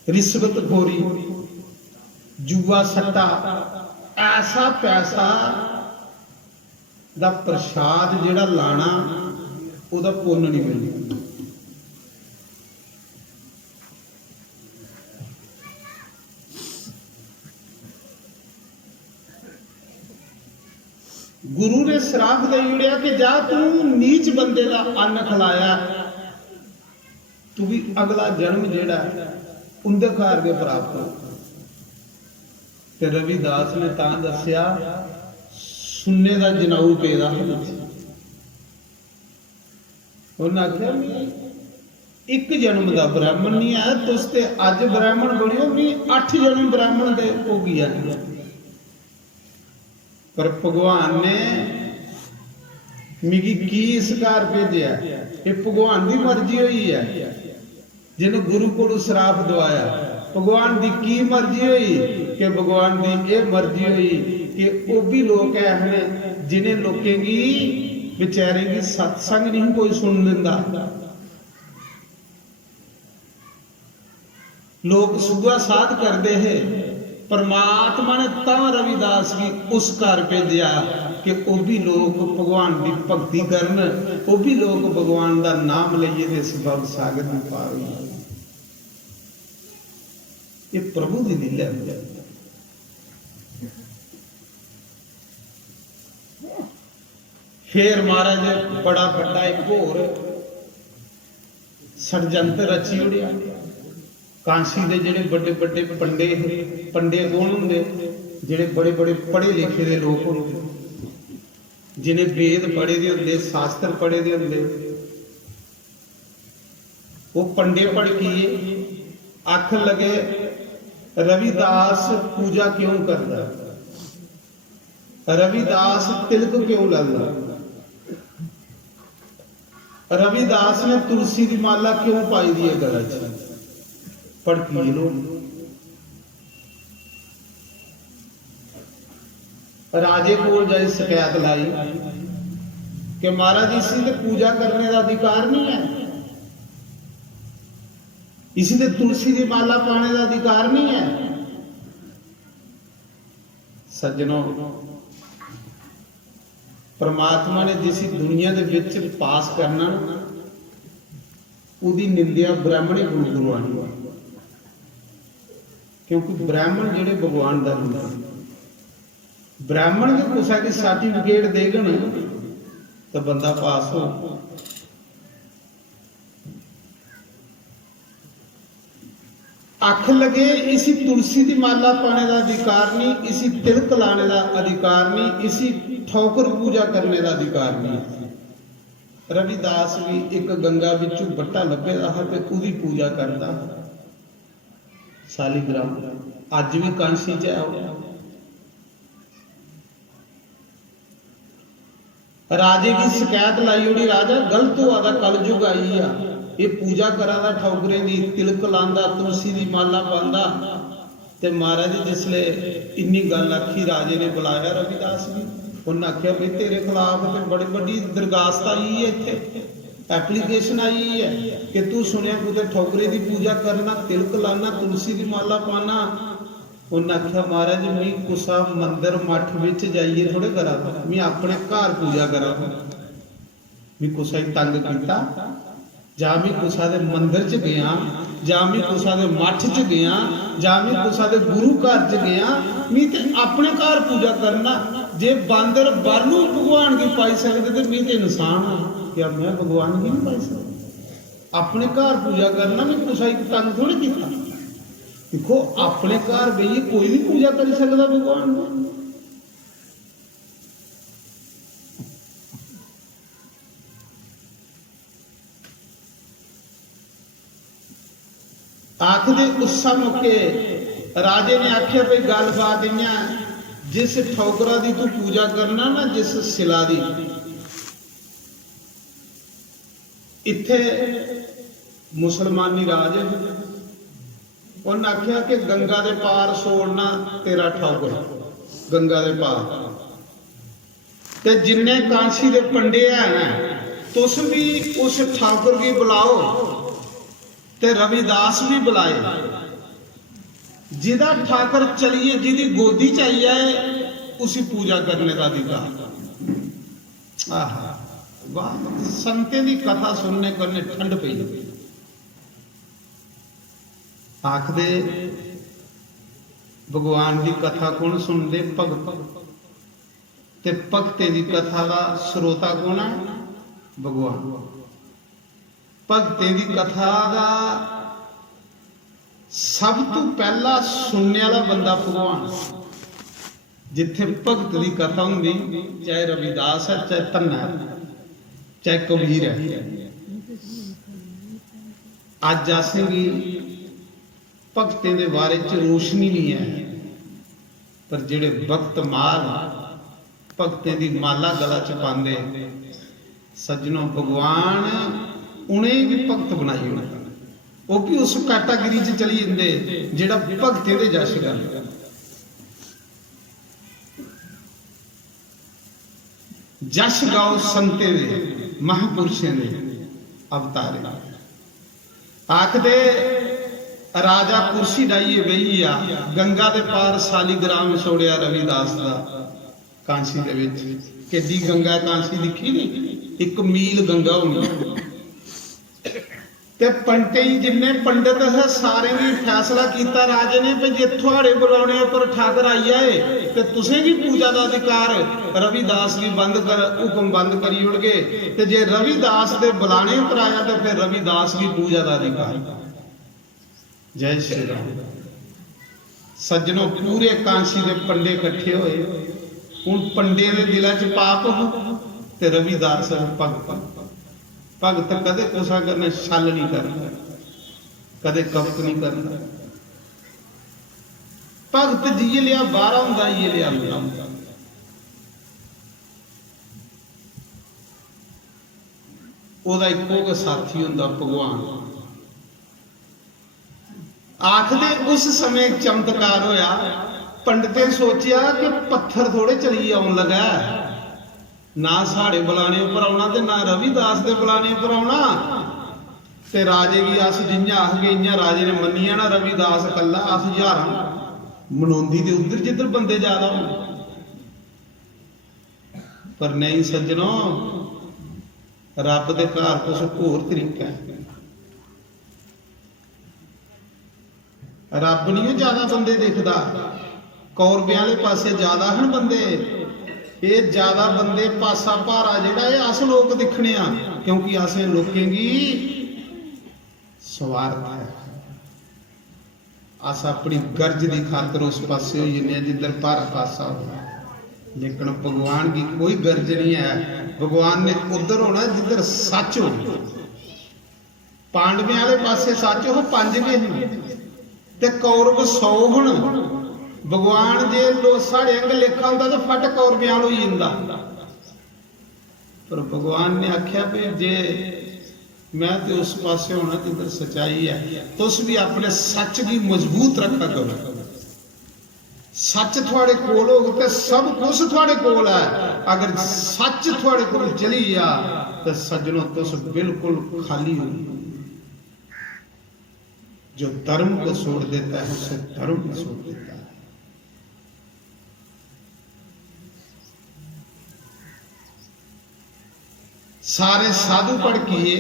ਰਿਸ਼ਵਤ ਖੋਰੀ, ਜੂਆ ਸੱਟਾ, ਐਸਾ ਪੈਸਾ ਦਾ ਪ੍ਰਸ਼ਾਦ ਜਿਹੜਾ ਲਾਣਾ ਉਹਦਾ ਪੁੰਨ ਨਹੀਂ ਮਿਲਦਾ। ਗੁਰੂ ਨੇ ਸ਼ਰਾਪ ਦੇ ਉੜਿਆ ਕਿ ਜਾ ਤੂੰ ਨੀਚ ਬੰਦੇ ਦਾ ਅੰਨ ਖਿਲਾਇਆ, ਤੂੰ ਵੀ ਅਗਲਾ ਜਨਮ ਜਿਹੜਾ ਉਹਦੇ ਘਰ ਦੇ ਪ੍ਰਾਪਤ ਹੋ। ਤੇ ਰਵਿਦਾਸ ਨੇ ਤਾਂ ਦੱਸਿਆ ਸੁੰਨੇ ਦਾ ਜਨਾਊ ਪੈਦਾ ਹੁੰਦਾ। ਉਹਨਾਂ ਆਖਿਆ ਵੀ ਇੱਕ ਜਨਮ ਦਾ ਬ੍ਰਾਹਮਣ ਨਹੀਂ ਹੈ, ਤੁਸ ਤੇ ਅੱਜ ਬ੍ਰਾਹਮਣ ਬਣਿਓ ਵੀ 8 ਜਨਮ ਬ੍ਰਾਹਮਣ ਦੇ ਹੋ ਗਿਆ। ਪਰ ਭਗਵਾਨ ਨੇ ਮਿਗੀ ਕੀ ਇਸ ਘਰ ਭੇਜਿਆ? ਇਹ ਭਗਵਾਨ ਦੀ ਮਰਜ਼ੀ ਹੋਈ ਹੈ। ਜਿਹਨੂੰ ਗੁਰੂ ਕੋਲੋਂ ਸ਼ਰਾਪ ਦਵਾਇਆ, ਭਗਵਾਨ ਦੀ ਕੀ ਮਰਜ਼ੀ ਹੋਈ? ਕਿ ਭਗਵਾਨ ਦੀ ਇਹ ਮਰਜ਼ੀ ਹੋਈ ਕਿ ਉਹ ਵੀ ਲੋਕ ਐ ਜਿਨੇ ਲੋਕੇ ਕੀ ਵਿਚਾਰੇ ਕੀ ਸਤਸੰਗ ਨਹੀਂ ਕੋਈ ਸੁਣ ਲੈਂਦਾ। ਲੋਕ ਸੁਗਾ ਸਾਧ ਕਰਦੇ ਹੈ। परमात्मा ने ता रविदास की उस घर भेजा कि वो भी लोग भगवान की भक्ति करन, वो भी लोग भगवान का नाम लइए ते इस भव सागर में पार हो। ये प्रभु की लीला है। फिर महाराज बड़ा बड़ा एक होर षडयंत्र रची उड़िया। कांसी दे जेड़े बड़े बड़े पंडे पंडे कौन होंगे? जेड़े बड़े बड़े पढ़े लिखे दे लोग होंगे, जिन्हें वेद पढ़े दे होंगे, शास्त्र पढ़े दे होंगे। वो पंडे पढ़ किए आख लगे रविदास पूजा क्यों करता, रविदास तिलक क्यों लाता, रविदास ने तुलसी की माला क्यों पाई दी है गला च। पढ़ की लो। राजे को जाए शिकायत लाई कि महाराज इसी ने पूजा करने का अधिकार नहीं है, इसी ने तुलसी की माला पाने का अधिकार नहीं है। सज्जनों, परमात्मा ने जिस दुनिया के विच पास करना उदी निंदिया ब्राह्मणे गुरु गुरुआनी, क्योंकि ब्राह्मण जेड़े भगवान का होंगे, ब्राह्मण के कुछ की सर्टिफिकेट देगन तो बंदा पास हो। अख लगे इसी तुलसी की माला पाने का अधिकार नहीं, इसी तिलक लाने का अधिकार नहीं, इसी ठोकर पूजा करने का अधिकार नहीं। रविदास भी एक गंगा विचों बट्टा लभेदा है ते उदी पूजा करता। सालीग्राम अज भी कांसी च आओ। राजे की शिकायत लाई उड़ी, राजा गलत हुआ दा कल युग आई आ, ये पूजा करा दा ठौकरे दी, तिलक लांदा, तुलसी दी माला पांदा। ते महाराज जिसले इन्नी गल आखी, राजे ने बुलाया रविदास भी। उन्हें आख्या भी तेरे खिलाफ तो बड़ी बड़ी दरखास्त आई है, इत्थे एप्लीकेशन आई है कि तू सुनिया कुछ ठौकरे की पूजा करना, तिलक लाना, तुलसी की माला पाना। उन्हें आख्या महाराज मैं कुसा मंदिर मठ विच जाइए थोड़े करा, मैं अपने घर पूजा करा। मैं कुसा ही तंग किया, जा मैं कुसा दे मंदिर च गया ਜਾਂ ਮੈਂ ਕੁਸਾ ਦੇ ਮੱਠ 'ਚ ਗਿਆ, ਜਾਂ ਮੈਂ ਕੁਸਾ ਦੇ ਗੁਰੂ ਘਰ 'ਚ ਗਿਆ, ਮੈਂ ਤੇ ਆਪਣੇ ਘਰ ਪੂਜਾ करना। जे बांदर बालू भगवान की पाई सकते तो मैं तो इंसान हाँ, क्या मैं भगवान की नहीं पाई सकता? अपने घर पूजा करना मैं कुछ एक तंग थोड़ी किया। देखो अपने घर बइए कोई भी पूजा कर सकता भगवान को। आखदे उस मौके राजे ने आख्या भाई गल बात इयां, जिस ठौकरा दी तू पूजा करना ना, जिस शिला दी, इत्थे मुसलमानी राज है। उन्हें आख्या कि गंगा दे पार छोड़ना तेरा ठौकर, गंगा दे पार ते जिन्ने कांसी दे पंडे है ना, तुस भी उस ठाकुर की बुलाओ ते रविदास भी बुलाए। जिदा ठाकर चलिए, जिदी गोदी चाहिए उसी पूजा करने का अधिकार। आहा वाह, संते की कथा सुनने करने ठंड पई। आखदे भगवान की कथा कौन सुनते? भगत। ते भगते की कथा का स्रोता कौन है? भगवान। भगते की कथा का सब तो पहला सुनने वाला बंदा भगवान। जिथे भगत की कथा होंगी, चाहे रविदास है, चाहे धन्ना है, चाहे कबीर है। अज असेंगी भगतें के बारे च रोशनी नहीं है, पर जेड़े भगत माल भगतें की माला गला च पाते, सज्जनों भगवान उन्हें भी भगत बनाई होना, वो भी उस कैटागरी च चली जाते जेड़ा भगतें दे जश करदा। जश गाओ संतें दे, महापुरुषें दे अवतारे। आखदे राजा कुर्सी डाइए बही आ, गंगा दे पार सालीग्राम छोड़िया रविदास दा कांसी दे विच। किड्डी गंगा कांसी दिखी नहीं, एक मील गंगा होनी। ते पंटे जिन्ने पंडित है सारे ने फैसला किया राजे ने भी जे थोड़े बुलाने पर ठाकर आई जाए तो तुसें भी पूजा का अधिकार। रविदास भी बंद कर हुक्म बंद करी उड़ गए, ते जे रविदास के बुलाने पर आया तो फिर रविदास भी पूजा का अधिकार। जय श्री राम। सज्जनों पूरे कांसी के पंडे इकट्ठे होए, हुण पंडे के दिलों च पाप हो ते रविदास भगत। भगत कदे गुस्सा करना, छल नहीं करना, कदे कपट नहीं करना। भगत जी लिया बाहर होंदा, ये लिया अंदर होंदा। ओदा इक्को साथी होंदा भगवान। आखदे उस समय चमत्कार होया, पंडितें सोचिया कि पत्थर थोड़े चली आउन लगा, ना साढ़े बुलाने पर आना ते ना रविदास के बुलाने पर आना। ते राजे की अस जियां आख गई राजे ने मनिया ना, रविदास कला अस हजार मनोंदी ते उधर जिधर बंदे ज्यादा हो। पर नहीं सज्जनों, रब दे घर कुछ होर तरीका है। रब नहीं ज्यादा बंदे देखदा, कौरबियां वाले पासे ज्यादा हैं बंदे, ये ज्यादा बंदे पासा भारा जेड़ा है अस लोग दिखने आ, क्योंकि असें लोकें की स्वार्थ है। अस अपनी गर्ज की खातर उस पासे हो जाने जिधर भारा पासा हो, लेकिन भगवान की कोई गर्ज नहीं है। भगवान ने उधर होना जिधर सच हो। पांडवियां वाले पासे सच हो, 5 गए हैं ते कौरव 100 होण। भगवान जे लो साढ़े अंग लेखा होंदा तो फट कौरबियां हो जांदा, पर भगवान ने आख्या भी जे मैं तो उस पासे होना जिधर सच्चाई है, तुस भी अपने सच की मजबूत रखा करो। सच थोड़े कोल हो तो सब कुछ थोड़े कोल है। अगर सच थोड़े कोल चली जा तो सज्जनों तुस बिल्कुल खाली हो। जो धर्म को छोड़ देता है उसे धर्म को छोड़ देता है। सारे साधु पढ़ किए,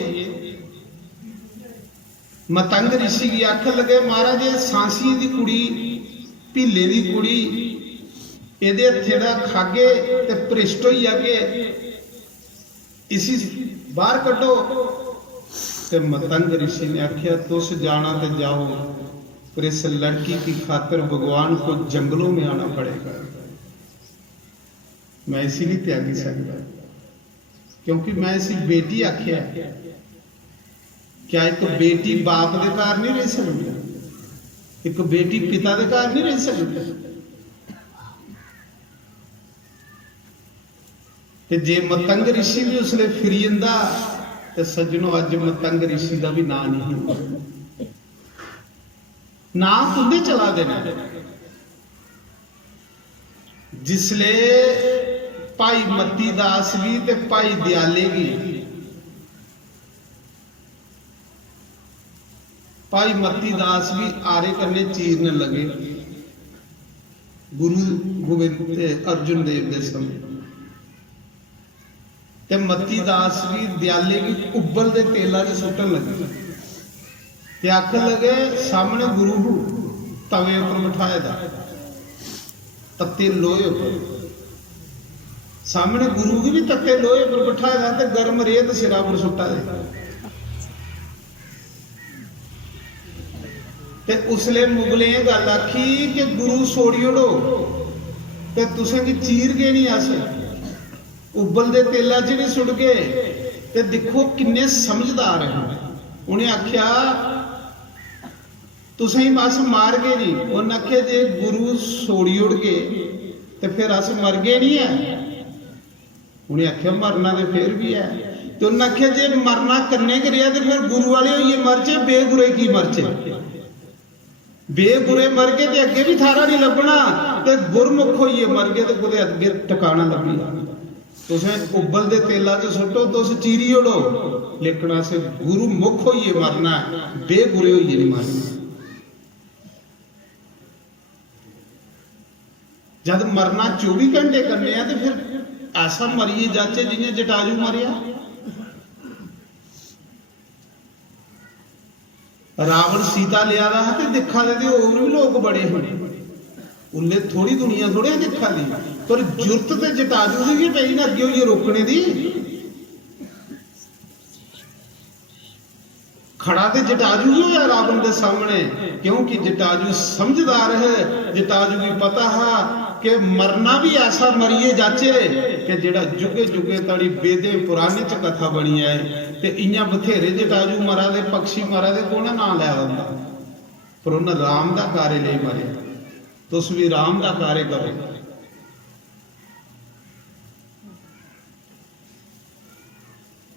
मतंग ऋषि की आख लगे महाराज ये सांसी की कुड़ी भीले की कुड़ी ਇਹਦੇ ਹੱਥੇ ਦਾ ਖਾਗੇ ਤੇ ਭ੍ਰਿਸ਼ਟ ਹੋਈ ਆਗੇ इसी बाहर कड्डो ते मतंग ऋषि ने आख्या तुस जाना ते जाओ पर इस लड़की की खातिर भगवान को जंगलों में आना पड़ेगा। मैं इसीलिए त्यागी सकता क्योंकि मैं इसी बेटी आख्या क्या एक बेटी बाप के घर नहीं रह सकती, एक बेटी पिता के घर नहीं रह सकती। ते जे मतंग ऋषि भी उसने फिर जांदा ते सज्जनों अज मतंग ऋषि का भी नाम नहीं ना तुंदे चला देना। जिसले भाई मती दास भी ते भाई दयाले भी भाई मती दास भी आरे करने चीरने लगे गुरु गोविंद अर्जुन देव के समय ते मती दास भी दयाले भी उबल दे तेला च सुटन लगे ते आख लगे सामने गुरु तवे पर बिठाए दा तत्ते लोहे पर सामने गुरु की भी तत्ते लोहे पर बिठाए दा ते गर्म रेत सिरा पर सुटा दे ते उसले मुगले गल आखी कि गुरु सोड़ी उड़ो ते तुसें की चीर के नहीं आसे उबल दे तेला च नहीं सुट गए ते देखो किन्ने समझदार हैं। उन्हें आख्या तुसें बस मार गए नहीं, उन्हें आख्या जे गुरु सोड़ी उड़ गए ते फिर अस मर गए नहीं है। उन्हें आख्या मरना तो फिर भी है तो उन्हें आख्या जे मरना करने के रहा तो फिर गुरु वाले होइए मरचे बेगुरे की मरचे बेगुरे मर गए तो अगे भी थारा नहीं लभना ते गुरमुख होइए मर गए तो कुछ अगे टिकाना लभी तुसें उबल दे तेला च सुटो तुस चीरी उड़ो लेकिन अस गुरु मुख होइए मरना बेगुरे होइए नहीं मरना। जब मरना 24 घंटे करने हैं तो फिर ऐसा मरिए जाचे जिन्हें जटाजू मरिया। रावण सीता लिया था तो दिखा दे और भी लोग बड़े होने उन्हें थोड़ी दुनिया थोड़े दिखा दी पर जुरत ते जटाजू की पई ना अगे होइए रोकने दी। खड़ा ते जटाजू ही होया रावण के सामने क्योंकि जटाजू समझदार है। जटाजू की पता है कि मरना भी ऐसा मरिए जाचे कि जेड़ा जुगे जुगे तड़ी वेदे पुराने च कथा बनी है ते इयां बथेरे जटाजू मरा दे पक्षी मरा दे कोने ना लै दिंदा पर उन्हें राम का कार्य ले मरे तुस भी राम का कार्य करो।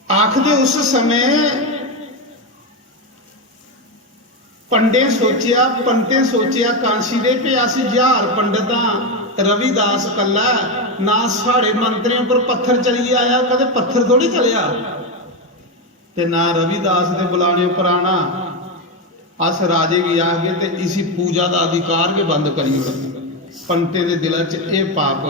आखदे उस समय पंडे सोचिया कांसी दे पे अस 1000 पंडित रविदास कला ना साढ़े मंत्रियों पर पत्थर चली आया कदे पत्थर थोड़ी चलिया ते ना रविदास दे बुलाने पर आना अस राजे भी आ गए ते इसी पूजा का अधिकार के बंद करी पंते के दिल च यह पाप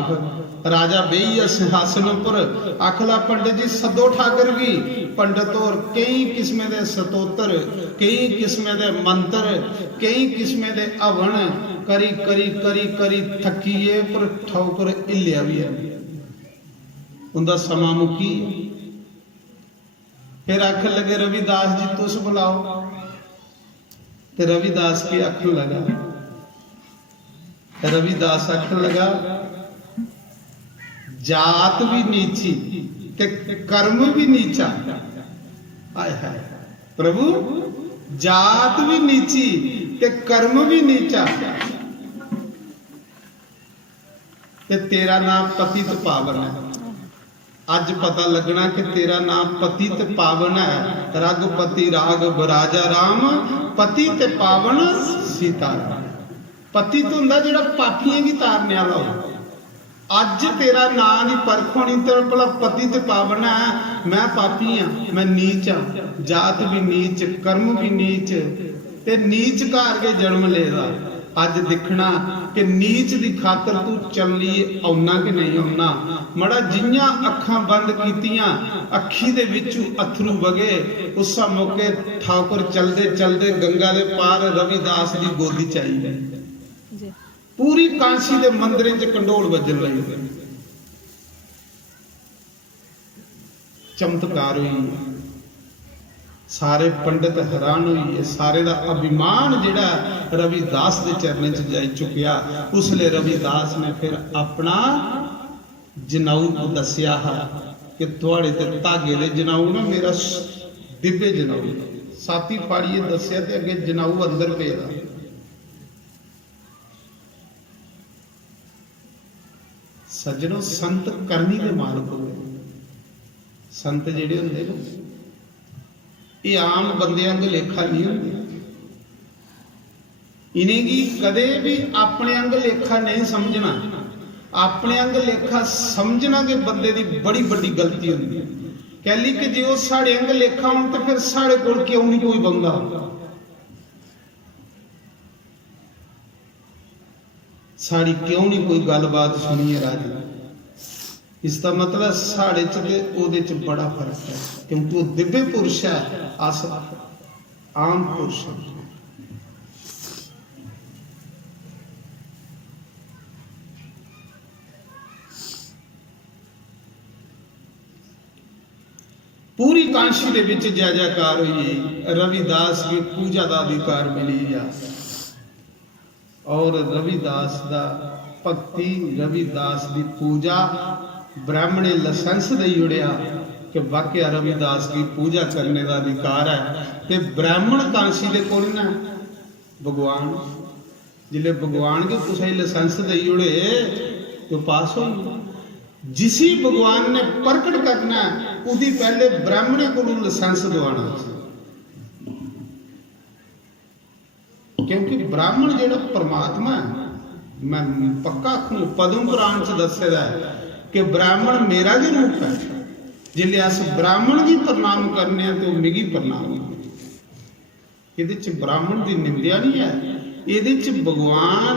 राजा बेही सिंहासन पर आखला पंडित जी सदो ठाकर भी पंडित और कई किस्म के स्तोत्र कई किस्म के मंत्र कई किस्म के हवन करी करी करी करी थकीए पर ठोकर हिलिया भी है उनका समा मुकी। फिर आख लगे रविदास जी तुस बुलाओ ते रविदास के आखन लगा रविदास आखन लगा जात भी नीची ते कर्म भी नीचा। आय हाय प्रभु जात भी नीची ते कर्म भी नीचा ते तेरा नाम पतित पावन है। अज पता लगना कि तेरा नाम पतित पावन है। रघुपति राघव राजा राम पति ते पावन सीता। पतित हुंदा जिहड़ा पापियां की तारने वाला हो। अज तेरा नाम ही परख होनी ते भला पति ते पावन है। मैं पापी हाँ मैं नीच हाँ जात भी नीच कर्म भी नीच ते नीच घर के जन्म लेदा अज दिखना कि नीच दी खातर तू चली आउना कि नहीं आउना। मड़ा जियां अखां बंद कीतियां अखी दे विचों अथरू वगे, उस मौके ठाकुर चलदे चलदे गंगा दे पार रविदास दी गोदी च आई। पूरी कांसी दे मंदिरें च कंडोल वजन लगी। चमत्कार हुई, सारे पंडित हैरान हुई। सारे दा अभिमान जिहड़ा रविदास दे चरणें च जा चुकिया। उसले रविदास ने फिर अपना जनाऊ दसिया कि तुहाड़े ते धागे दे जनाऊ ना मेरा दिव्य जनाऊ। साथी पाड़िए दसिया ते अगे जनाऊ अंदर पेदा। सज्जनों, संत करनी दे मालक होए। संत जिहड़े हुंदे ने ये आम बंदियां दे लेखा नहीं होंदे। इन्हें की कदे भी अपने अंग लेखा नहीं समझना। अपने अंग लेखा समझना कि बंदे दी बड़ी बड़ी गलती होंदी है। कह ली कि जो साढ़े अंग लेखा हों तो फिर साढ़े कोल क्यों नहीं कोई बंदा। साड़ी क्यों नहीं कोई गलबात सुनिए राजा। इसका मतलब साढ़े च बड़ा फर्क है, क्योंकि वो दिव्य पुरुष है, अस आम पुरुष है। पूरी कांशी दे विच जय जयकार हुई। रविदास की पूजा का अधिकार मिली जा और रविदास दा भक्ति, रविदास की पूजा ब्राह्मणे लाइसेंस दे उड़िया कि वाकया रविदास की पूजा करने का अधिकार है। ते ब्राह्मण कांसी दे कोल ना भगवान जिले भगवान के कुछ लाइसेंस दे उड़े तो पास हो। जिसी भगवान ने प्रकट करना उदी पहले ब्राह्मणे को लाइसेंस दवाना। क्योंकि ब्राह्मण जिहड़ा परमात्मा है, मैं पक्का आखूं पद्म पुराण च दस्सेदा है कि ब्राह्मण मेरा भी रूप है। जिले अस ब्राह्मण की प्रणाम करने तो मिगी प्रणाम। ये ब्राह्मण की निंदा नहीं है। ये भगवान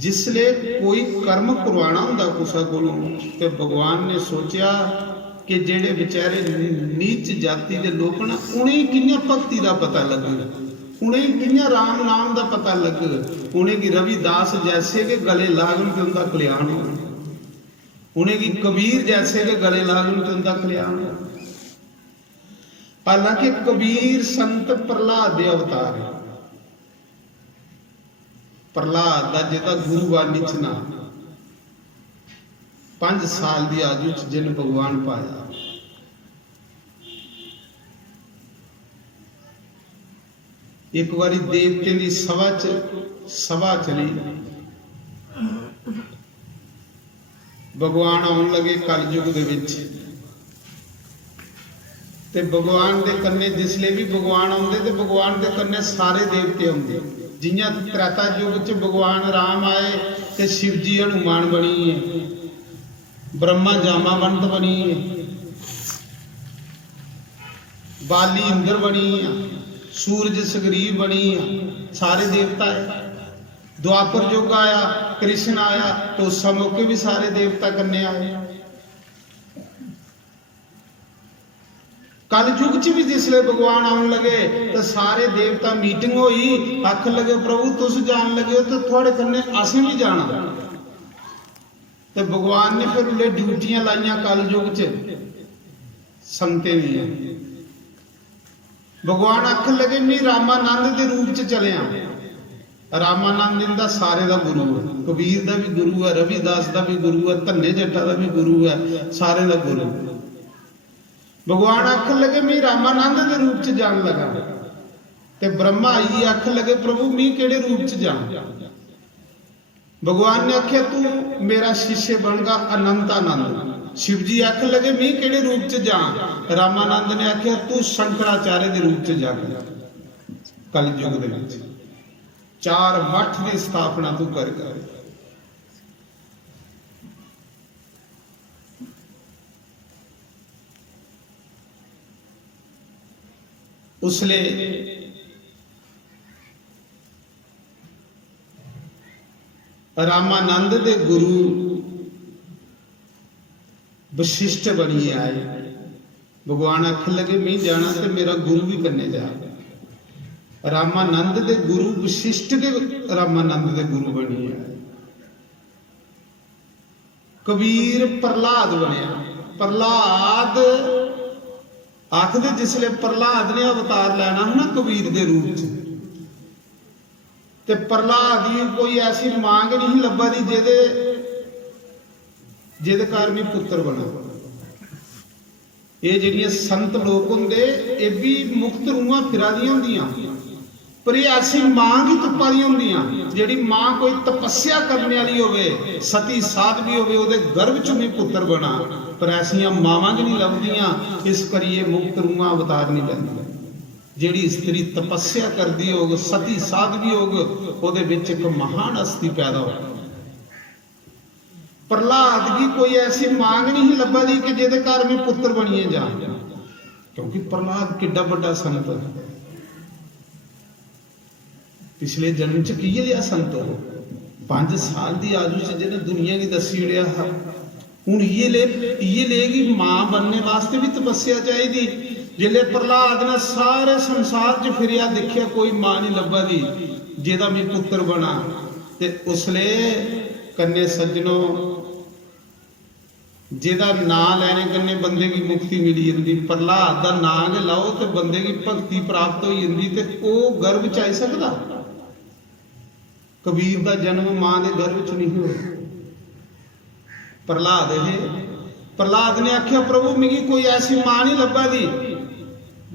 जिसले कोई कर्म करवाना हुंदा कुसा कोलों ते भगवान ने सोचा कि जेड़े बेचारे नीच जाति के लोग ना उन्हें कियां भक्ति का पता लगे, उन्हें कियां राम नाम का पता लगे, उन्हें की रविदास जैसे के गले लागन के उनका कल्याण हो, उन्हें की कबीर जैसे के गले लागन के उनका कल्याण हो। हालांकि कबीर संत प्रहलाद दे अवतार है। प्रहलाद दा जिहदा गुरु वाणी च ना 5 साल की आयु च जिन भगवान पाया। एक बारी देवते की सभा चली, भगवान आउन लगे कलयुग दे विच ते भगवान दे कन्ने जिसले भी भगवान आउंदे ते भगवान दे कन्ने सारे देवते आउंदे। जियां त्रेता युग च भगवान राम आए ते शिव जी हनुमान बनी है, ब्रह्मा जामावंत बनी है, बाली इंद्र बनी है, सूरज सगरीव बनी है, सारे देवता है। द्वापर युग आया, कृष्ण आया तो उस मौके भी सारे देवता कन्ने आए। कल युग च भी जिसले भगवान आने लगे तो सारे देवता मीटिंग हुई, आख लगे प्रभु तुस जान लगे हो तो थोड़े कन्ने असें भी जाना। तो भगवान ने फिर उन्हें ड्यूटियां लाइया कल युग च संते दियां। भगवान आख लगे मैं रामानंद के रूप च चलिया। रामानंद इनका सारे का गुरु है, कबीर का भी गुरु है, रविदास का भी गुरु है, धन्ने जट्टा का भी गुरु है, सारे का गुरु। भगवान आख लगे मैं रामानंद के रूप च जान लगा। ते ब्रह्मा आई आख लगे प्रभु मैं केड़े रूप च जाऊं। भगवान ने आख्या तू मेरा शिष्य बनगा अनंतानंद। शिव जी आख लगे मैं केड़े रूप च जा। रामानंद ने आख्या तू शंकराचार्य के रूप च जा। कल युग दे विच 4 मठ की स्थापना तू कर। उसले रामानंद दे गुरु वशिष्ठ बनिए आए। भगवान आखन लगे मैं जाना तो मेरा गुरु भी कन्ने जा। रामानंद दे गुरु वशिष्ठ के रामानंद दे गुरु बनिए आए। कबीर प्रहलाद बनया। प्रहलाद आखदे जिसले प्रहलाद ने अवतार लेना है ना कबीर दे रूप च, ते प्रहलाद की कोई ऐसी मांग नहीं लभा दी जिहदे कारण भी पुत्र बना। ये जिहड़ियां संत लोग हुंदे ये भी मुक्त रूहां फिरा दियां हुंदियां, पर ये ऐसी मांग ही तुप्पा दी हुंदियां जिहड़ी मां कोई तपस्या करने वाली होवे, सती साधवी होवे, ओदे गर्भ चों भी पुत्र बना, पर ऐसियां मावां च नहीं लभदियां। इस करिए मुक्त रूहां अवतार नहीं लैंदियां। जिहड़ी स्त्री तपस्या करदी होग, सती साधवी होग, ओदे विच एक महान हस्ती पैदा हो। प्रहलाद की कोई ऐसी मांग नहीं लभा दी कि जिहदे कारण भी पुत्र बनिए जा, क्योंकि प्रहलाद किड्डा बड़ा संत है। पिछले जन्म च की लिया संत हो, 5 साल की आयु च जिन्हें दुनिया की दसी उड़िया हुण ये लेगी मां बनने वास्ते भी तपस्या चाहिए। जिले प्रहलाद ने सारे संसार च फिरिया, देखिया कोई मां नहीं लभा दी जिहदा भी पुत्र बना, ते उसले कन्ने सज्जनों जिहदा नां लैने कन्ने बंदे की मुक्ति मिली जाती। प्रहलाद का नां लाओ तो बंदे की भगती प्राप्त हो जाती, ते वह गर्भ च आ सकता। कबीर का जन्म मां के गर्भ च नहीं हो। प्रहलाद ने आख्या प्रभु मिगी कोई ऐसी मां नहीं लभा दी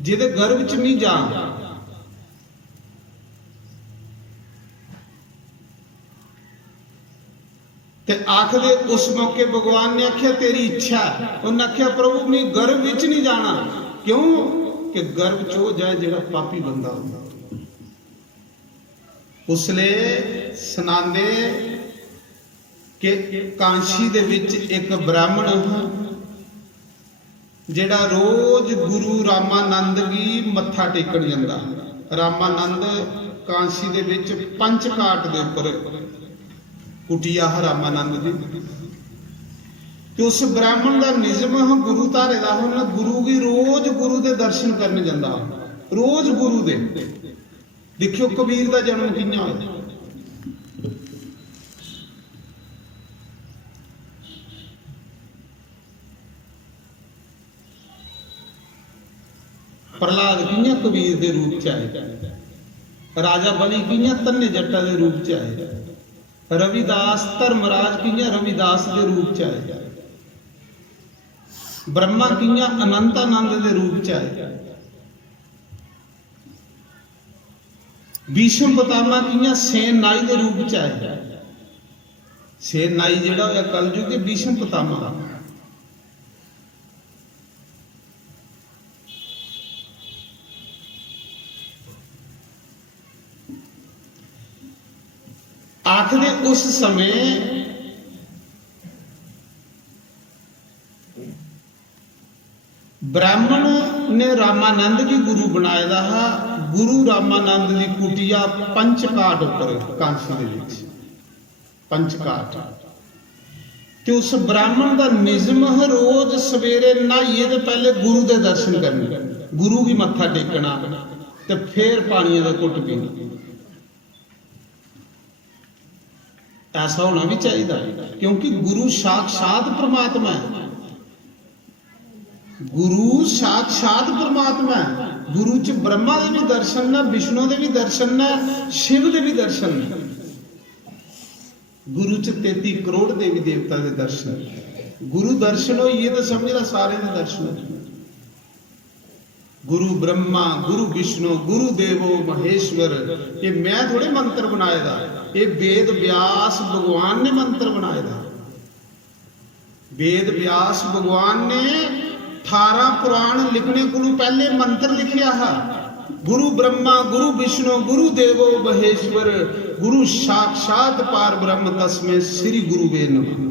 जिहदे गर्भ च नहीं जा। ते आखदे उस मौके भगवान ने आख्या तेरी इच्छा। उन्हें आख्या प्रभु मैं गर्भ विच नहीं जाना। क्यों कि गर्भ च हो जाए जिहड़ा पापी बंदा हो। उसले सुनांदे कि कांशी दे विच एक ब्राह्मण जिहड़ा रोज गुरु रामानंद की मत्था टेकण जांदा। रामानंद कांशी दे विच पंचघाट दे उपर कुटिया है रामानंद जी। तो उस ब्राह्मण का निजम है गुरु धारे का, गुरु की रोज गुरु के दर्शन करने जाता, रोज गुरु दे। देखियो कबीर का जन्म कियां होया। प्रहलाद कियां कबीर के रूप च आए। राजा बली कियां धन्ने जट्टा के रूप च आए। रविदास धर्मराज कियां रविदास के रूप च आए। ब्रह्मा कियां अनंतानंद के रूप च आए। भीष्म पितामह कियां सेन नाई के रूप च आए। सेन नाई जिहड़ा होया कलयुग के भीष्म पितामह। आखिर उस समय ब्राह्मण ने रामानंद की गुरु बनाया था। गुरु रामानंद की कुटिया पंचघाट उपर कांसी दे विच पंचघाट। तो उस ब्राह्मण का निजम है रोज सवेरे नहाइए तो पहले गुरु के दर्शन करने, गुरु की मत्था टेकना, तो फिर पानी का घुट पीना। ऐसा होना भी चाहिए, क्योंकि गुरु साक्षात परमात्मा है। गुरु साक्षात परमात्मा है। गुरु च ब्रह्मा के भी दर्शन है, विष्णु के भी दर्शन है, शिव के भी दर्शन है। गुरु च 33 करोड़ देवी देवता के दर्शन। गुरु दर्शन हो ये तो समझ ला सारे के दर्शन। गुरु ब्रह्मा, गुरु विष्णु, गुरु देवो महेश्वर, ये मैं थोड़े मंत्र बनाए दा, ये वेद व्यास भगवान ने मंत्र बनाए दा। वेद व्यास भगवान ने 18 पुराण लिखने को पहले मंत्र लिखिया है। गुरु ब्रह्मा, गुरु विष्णु, गुरु देवो महेश्वर, गुरु साक्षात पार ब्रह्म तस्मै श्री गुरु वे नमः।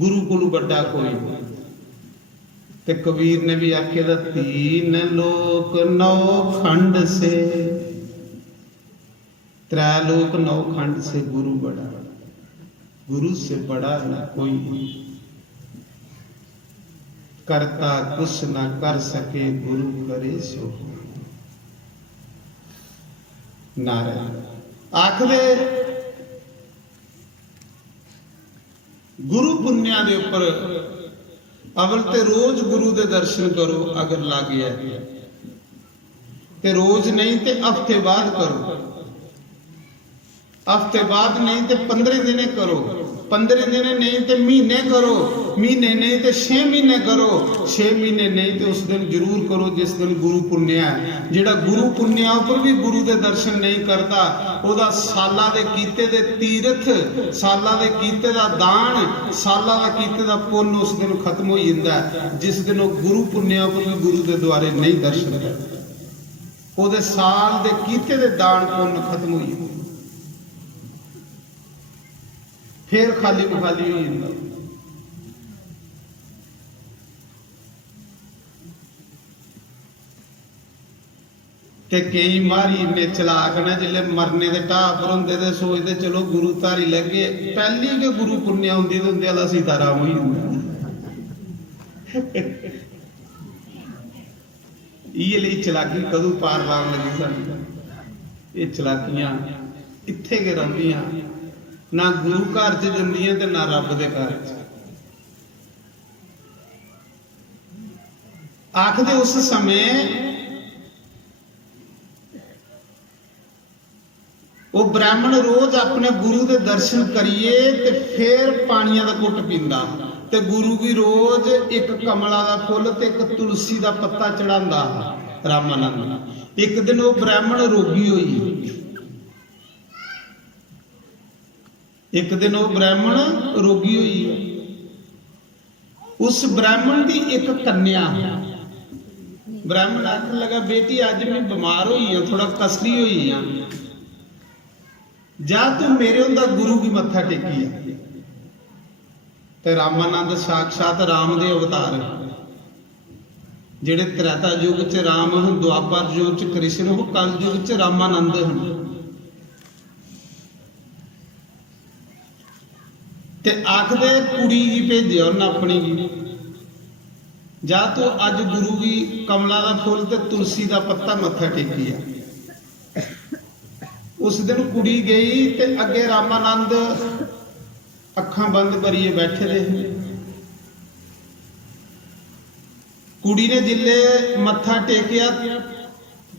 गुरु को बड़ा कोई। ते कबीर ने भी आखे दा 3 लोक 9 खंड से त्रैलोक नौ खंड से गुरु बड़ा, गुरु से बड़ा न कोई नहीं। करता कुछ न कर सके गुरु करे सो। नारायण आखदे गुरु पुन्या दे उपर अवल ते रोज गुरु दे दर्शन करो, अगर लग गया ते रोज नहीं ते हफ्ते बाद करो, हफ्ते बाद नहीं ते 15 दिने करो, 15 दिने नहीं ते महीने करो, महीने नहीं ते 6 महीने करो, 6 महीने नहीं ते उस दिन जरूर करो जिस दिन गुरु पुन्या है। जेड़ा गुरु पुन्या उपर भी गुरु दे दर्शन नहीं करता, ओदा साला दे कीते दे तीरथ, साला दे कीते दा दान, साला दा कीते दा पुण्य उस दिन खत्म हो जांदा है। जिस दिन वो गुरु पुन्या उपर भी गुरु दे द्वारे नहीं दर्शन करता, ओदे साल दे कीते दे दान पुण्य खत्म हो जांदा, फिर खाली मुखाली हो जाता। ते कई मारी ने चलाक ने जिले मरने के ढाह पर होंदे ते सोचते चलो गुरु धारी लगे, पहली के गुरु पुन्या होंदी ते उंदे वाला सीताराम ही होंदा। ये लिए चलाकी कदू पार लान लगी साडी। ये चलाकियां इत्थे के रहिंदियां, ना गुरु घर च जंदियां ते ना रब दे घर च। आखदे उस समय वो ब्राह्मण रोज अपने गुरु के दर्शन करिए ते फिर पानिया का घुट पींदा, ते गुरु भी रोज एक कमला का फुल ते एक तुलसी का पत्ता चढ़ांदा। रामानंद एक दिन वो ब्राह्मण रोगी हुई, एक दिन वो ब्राह्मण रोगी हुई। उस ब्राह्मण की एक कन्या, ब्राह्मण आखन लगा बेटी अज मैं बीमार हुई हाँ, थोड़ा कसली हुई हाँ, जा तू मेरे उनका गुरु की मत्था टेकी है। ते रामानंद साक्षात राम दे अवतार, जेड़े त्रेता युग च राम हैं, द्वापर युग च कृष्ण, वो कल युग च रामानंद हैं। ते आखदे कुड़ी की भेजिया उन्हें अपनी की, जा तू अज गुरु की कमला का फुल ते तुलसी का पत्ता मत्था टेकी है। उस दिन कुड़ी गई ते अगे रामानंद अखां बंद करिए बैठे रहे। कुड़ी ने जिले मत्था टेकिया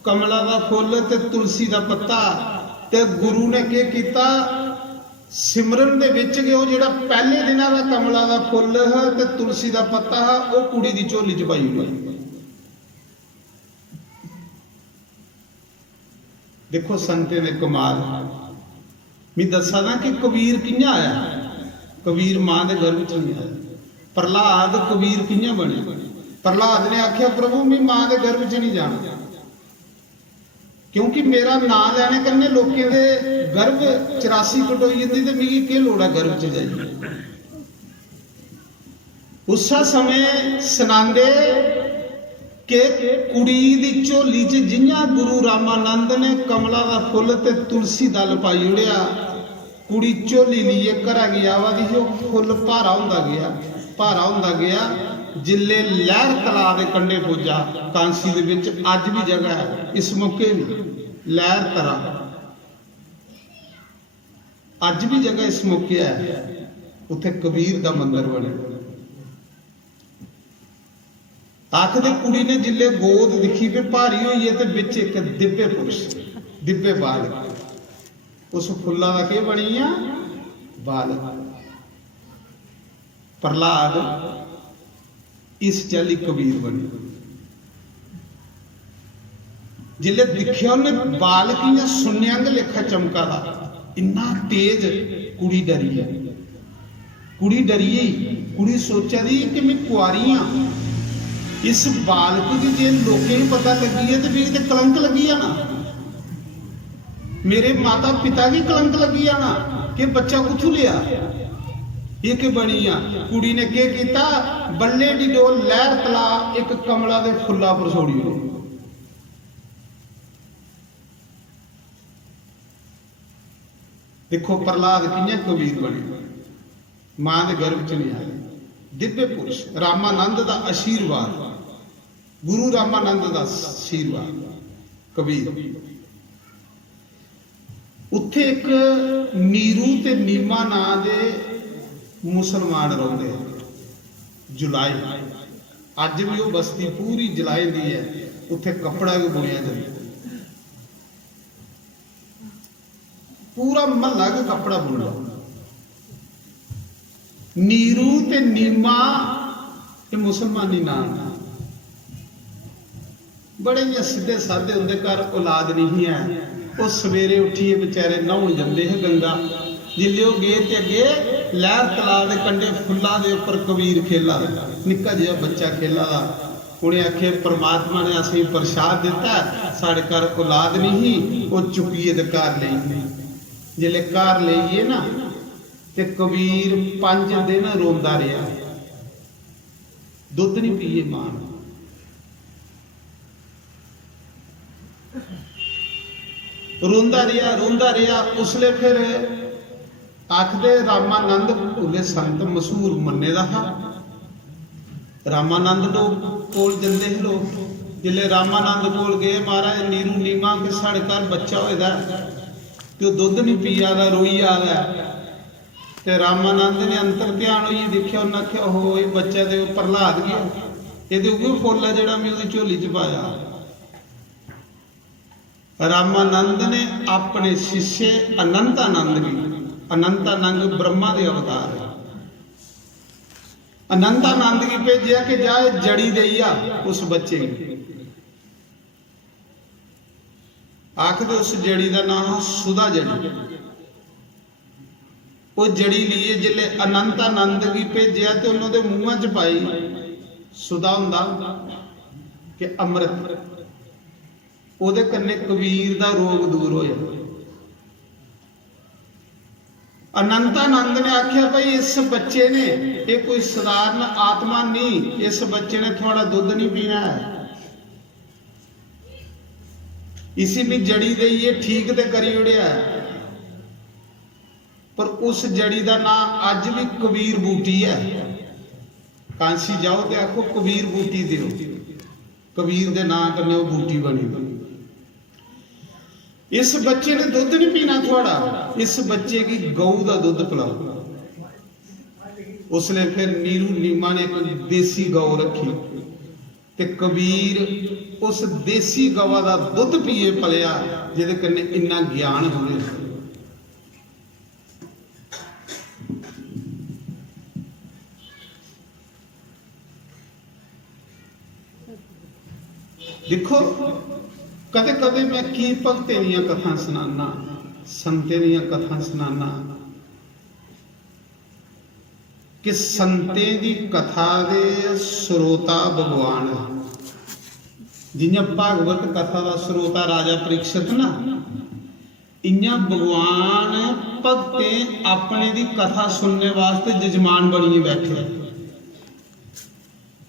कमला का फुल ते तुलसी का पत्ता, ते गुरु ने क्या किया, सिमरन दे विच गए जिहड़ा पहले दिनां दा कमला का फुल है ते तुलसी का पत्ता है, वो कुड़ी की झोली च पाई हुई। देखो संते ने कमाल। मैं दसा ना कि कबीर कियां आया, कबीर मां के गर्भ च नहीं आया। प्रहलाद कबीर कियां बने, प्रहलाद ने आख्या प्रभु मैं मां के गर्भ च नहीं जाना, क्योंकि मेरा नाम लैने कन्ने लोकें दे गर्भ 84 कटोई जाती तो मिगी के लोड़ है गर्भ च जाइए। उस समय सुनांदे कि कुड़ी दी झोली च जियां गुरु रामानंद ने कमला का फुल ते तुलसी दल पाई उड़िया, कुड़ी झोली लिए घरा गया वा दी फुल भारा होंदा गया, भारा होंदा गया। जिले लहर तला के कंढे पुजा, कांसी दे विच अज भी जगह है, इस मौके भी लहर तला अज भी जगह इस मौके है, उत्थे कबीर दा मंदिर बने। आखदे कुड़ी ने जिले गोद दिखी पे भारी हुई है तो बिच एक दिव्य पुरुष, दिव्य बालक, उस फुल्ला का क्या बनी है बालक। प्रहलाद इस चाली कबीर बने। जिले दिखिया उन्हें बालक इं सुनिया लेखा चमका था, इन्ना तेज। कुड़ी डरी है, कुड़ी डरी है। कुड़ी सोचा दी कि मैं कुआरी हाँ, इस बालक की जे लोगों को पता लगी है तो मेरी तो कलंक लगी है ना, मेरे माता पिता की कलंक लगी है ना कि बच्चा कुथू लिया, ये कि बनी आ। कुड़ी ने क्या किया, बल्ले दी डोल लहर तला एक कमला के फुल्ला पर छोड़ी। देखो प्रहलाद कियां कबीर बने, मां के गर्भ च नहीं आए। दिव्य पुरुष रामानंद का आशीर्वाद, गुरु रामानंद का आशीर्वाद कबीर। उत्थे एक नीरू ते नीमा नां दे मुसलमान रहंदे, जुलाई। अज भी वो बस्ती पूरी जुलाई दी है, उत्थे कपड़ा भी बुनिया जाता, पूरा महला का कपड़ा बुन लो। नीरू ते नीमा ये मुसलमानी नाम, बड़े ही सीधे साधे उनके घर औलाद नहीं है। वो सवेरे उठिए बेचारे नहाउण जाते हैं गंगा, जिले वो गए तो अगे लहर तलाब के कंढे फुल्लां दे उपर कबीर खेला, निक्का जिहा बच्चा खेला दा। उन्हें आखे परमात्मा ने असीं प्रसाद दिता, साढ़े घर औलाद नहीं, वो चुकिए ते घर ले। जिले घर लेइए ना ते कबीर 5 दिन रोंदा रहा, दुध नहीं पीए मां। रोंदा रहा। उसले फिर आखदे रामानंद भुले संत मशहूर मन्ने दा हा। रामानंद लोग कोल जंदे हे लोग, जिले रामानंद कोल गए, महाराज नीरू नीमा के साढ़े घर बच्चा होएदा ते दुध नहीं पिया दा, रोई आ रहा। ते रामानंद ने अंतर ध्यान होई देखिया, उन्हें आख्या हो ये बच्चा तो प्रहलाद गया, ये उही फुल है जिहड़ा मैं उसदी झोली च पाया। रामानंद ने अपने शिष्य अनंतानंद भी, अनंतानंद ब्रह्मा के अवतार है, अनंतानंद की भेजा कि जा जड़ी दई आ उस बच्चे की। आखदे उस जड़ी का नाम सुधा जड़ी। वो जड़ी लिए जिले अनंतानंद की भेजा तो उन्होंने मूँह च पाई, सुधा हुंदा कि अमृत, ਉਹਦੇ ਕੰਨੇ कबीर का रोग दूर होया। अनंतानंद ने आख्या भाई इस बच्चे ने, ये कोई साधारण आत्मा नहीं, इस बच्चे ने थोड़ा दुध नहीं पीना है, इसी भी जड़ी दे ये ठीक ते करी उड़िया है। पर उस जड़ी का नाम अज भी कबीर बूटी है। कांसी जाओ तो आखो कबीर बूटी दियो, कबीर के नाम कन्ने वो बूटी बनी। इस बच्चे ने दुध नहीं पीना थोड़ा, इस बच्चे की गऊ का दुध पिलाओ। उसने फिर नीरू नीमा ने एक देसी गौ रखी, ते कबीर उस देसी गवा का दुध पीए पलिया, जिहदे कन्ने इन्ना ज्ञान होवे। देखो कदे कदे मैं की भगते दियां कथा सुनाना, संते दियां कथा सुनाना कि संते दी कथा दे स्रोता भगवान है। जियां भागवत कथा का स्रोता राजा परीक्षित ना, इयां भगवान भगते अपने दी कथा सुनने वास्ते जजमान बनिए बैठे।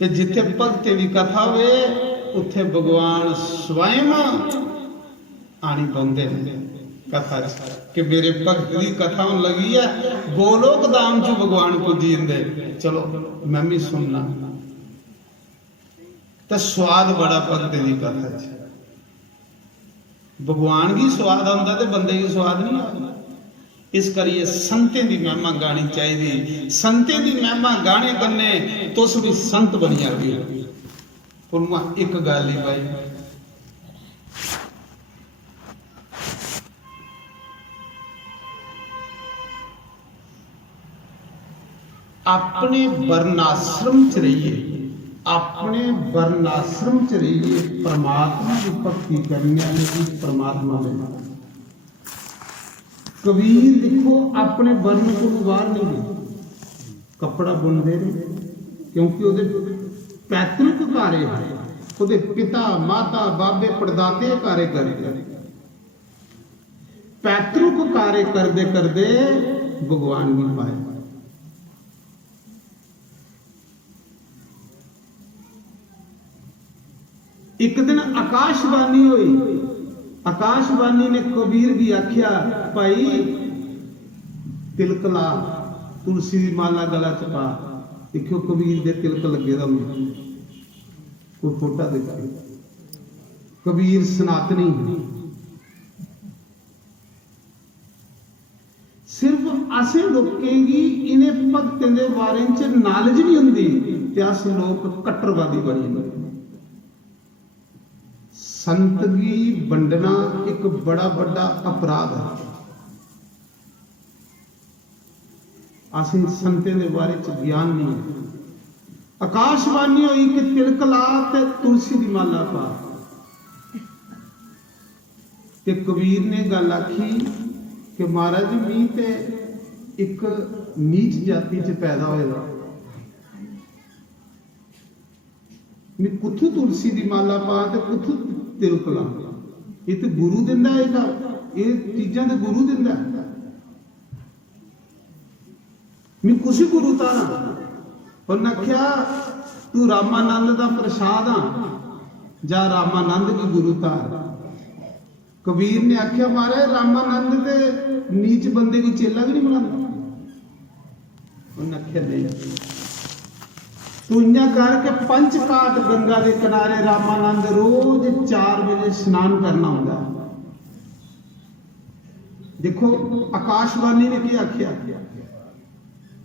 ते जिथे भगते दी कथा होवे उत्थे भगवान स्वयं आनी पाउंदे ने कथा कि मेरे भगत की कथा होने लगी है, गोलोक धाम च भगवान पुजी जांदे, चलो मैं भी सुनना। तो स्वाद बड़ा भगत की कथा च, भगवान की स्वाद आंदा ते बंदे की स्वाद नहीं आता। इस करिए संतें की महिमा गानी चाहिए। संतें की महिमा गाने कन्ने तुस भी संत बनी जाओगे। एक गल ही भाई, अपने वर्णाश्रम च रहिए, अपने वर्णाश्रम च रहिए, परमात्मा की भक्ति करने वाले परमात्मा में। कबीर देखो अपने वर्ण को बाहर नहीं गए, कपड़ा बुनते रहे, क्योंकि वो पैतृक कार्य है, ਉਹਦੇ पिता माता बाबे पड़दाते कार्य करते, पैतृक कार्य करते करते भगवान भी पाए। एक दिन आकाशवाणी हुई, आकाशवाणी ने कबीर भी आख्या भाई तिलक ला, तुलसी दी माला गला च पा। देखियो कबीर दे तिलक लगे दा होंदा, कोई फोटा देखियो, कबीर सनातनी। सिर्फ असें लोकें गी इन्हें भगतें दे बारे च नॉलेज नहीं हुंदी ते अस लोग कट्टरवादी बनी जंदे। संत गी वंडना एक बड़ा बड़ा अपराध है। असें संतें दे बारे च ज्ञान नहीं है। आकाशवाणी हुई कि तिलक ला ते तुलसी दी माला पा। ते कबीर ने गल आखी कि महाराज मी ते एक नीच जाति च पैदा होया, मैं कुत्थों तुलसी दी माला पा ते कुत्थों तिलक ला। ये तो गुरु दिंदा है, ये चीजां ते गुरु दिंदा है। मैं कुछ गुरु तारा। उन्हें आख्या तू रामानंद दा प्रसाद आ, जा रामानंद की गुरु तार। कबीर ने आख्या महाराज रामानंद ते नीच बंदे को चेला भी नहीं बनाता। उन्हें आख्या नहीं, तू इं करके पंच घाट गंगा के किनारे रामानंद रोज 4 बजे स्नान करना होता। देखो आकाशवाणी ने क्या आख्या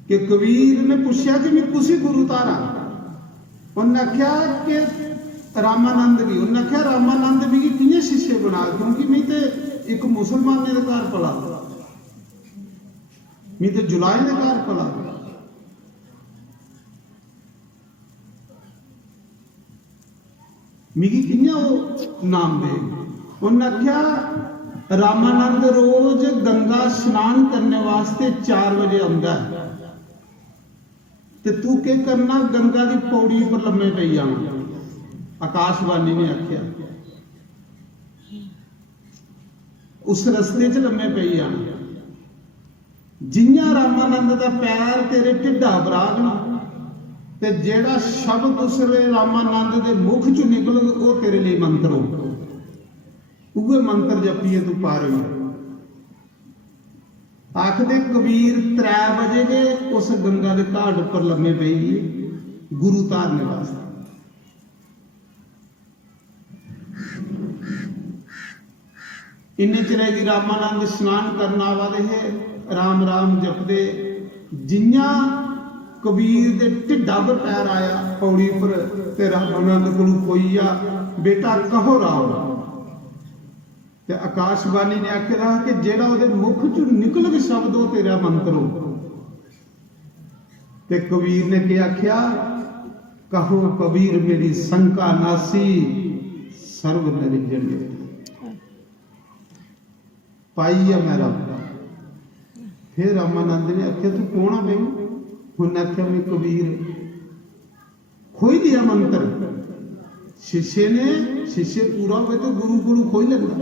कि कबीर ने पूछा कि मैं कुछ गुरु तारा। उन्हें आख्या कि रामानंद भी। उन्हें आख्या रामानंद भी कि कियां शिष्य बना, क्योंकि मैं तो एक मुसलमान के घर पला, मैं तो जुलाई के घर पला। मिगी कियां वो नाम दे। उन्हें आख्या रामानंद रोज गंगा स्नान करने वास्ते 4 बजे आंदा है, ते तू के करना गंगा की पौड़ी पर लम्मे पई जाना। आकाशवाणी ने आख्या उस रस्ते च लम्मे पई जाना। जियां रामानंद का पैर तेरे ढिड्डा बरागना ते जेड़ा शब्द उसले रामानंद के मुख चो निकलग वो तेरे लिए मंत्र हो। उहे मंत्र जपीए तू पार हो। आखदे कबीर 3 बजे गए उस गंगा के घाट पर लम्मे पई गुरु तारने वास्ते। इन्ने चिरे की रामानंद स्नान करना आवा है, राम राम जपदे। जियां कबीर दे ढिड्डा पर पैर आया पौड़ी पर, ते रामानंद कोल कोई आ बेटा कहो राम। ते आकाशवाणी ने आखेदा कि जेड़ा उहदे मुख चों निकल के शब्द हो तेरा मंत्र हो। ते कबीर ने क्या आख्या, कहो कबीर मेरी शंका नासी सर्व निरंजन पाई है मेरा। फिर रामानंद ने आख्या तू कौन आ भाई। उन्हें आख्या मैं कबीर। खोई दिया मंत्र। शिष्य पूरा हुए तो गुरु खोई लगता।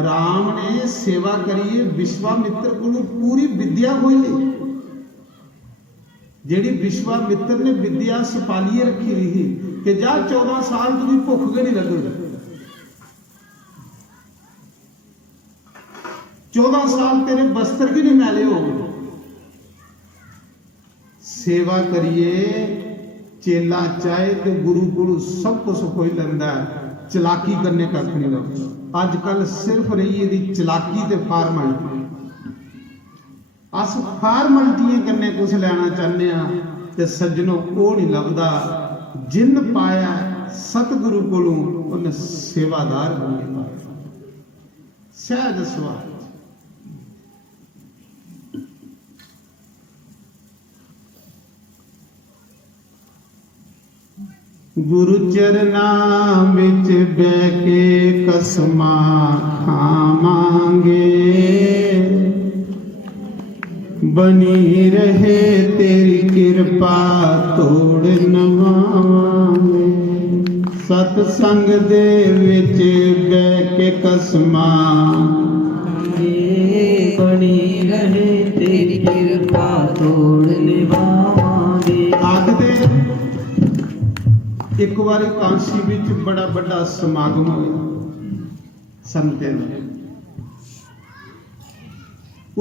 राम ने सेवा करिए विश्वामित्र को पूरी विद्या खोई ली। जेड़ी विश्वामित्र ने विद्या सपालिए रखी रही कि जा 14 साल तुझी भुख के नहीं लगेगी। 14 साल तेरे बस्तर की नहीं मैले हो। सेवा करिए चेला चाहे तो गुरु गुरु सब कुछ खोई लेंदा। चलाकी करने का नहीं लगता। अजकल सिर्फ रही है चलाकी ते फार्मैलिटी। अस फार्मैलिटियां करने कुछ लेना चाहते हैं ते सज्जनों को नहीं लगता। जिन पाया सतगुरु कोलों उन्हें सेवादार बने सहज सवाल। गुरु चरना बिच बह के कसमा खावांगे। बनी रहे तेरी कृपा तोड़ नवांगे। सतसंग दे विच बह के कसमा बनी रहे तेरी कृपा तोड़ निभावांगे। आखदे एक बार कांसी विच बड़ा बड़ा समागम होया संतें दा।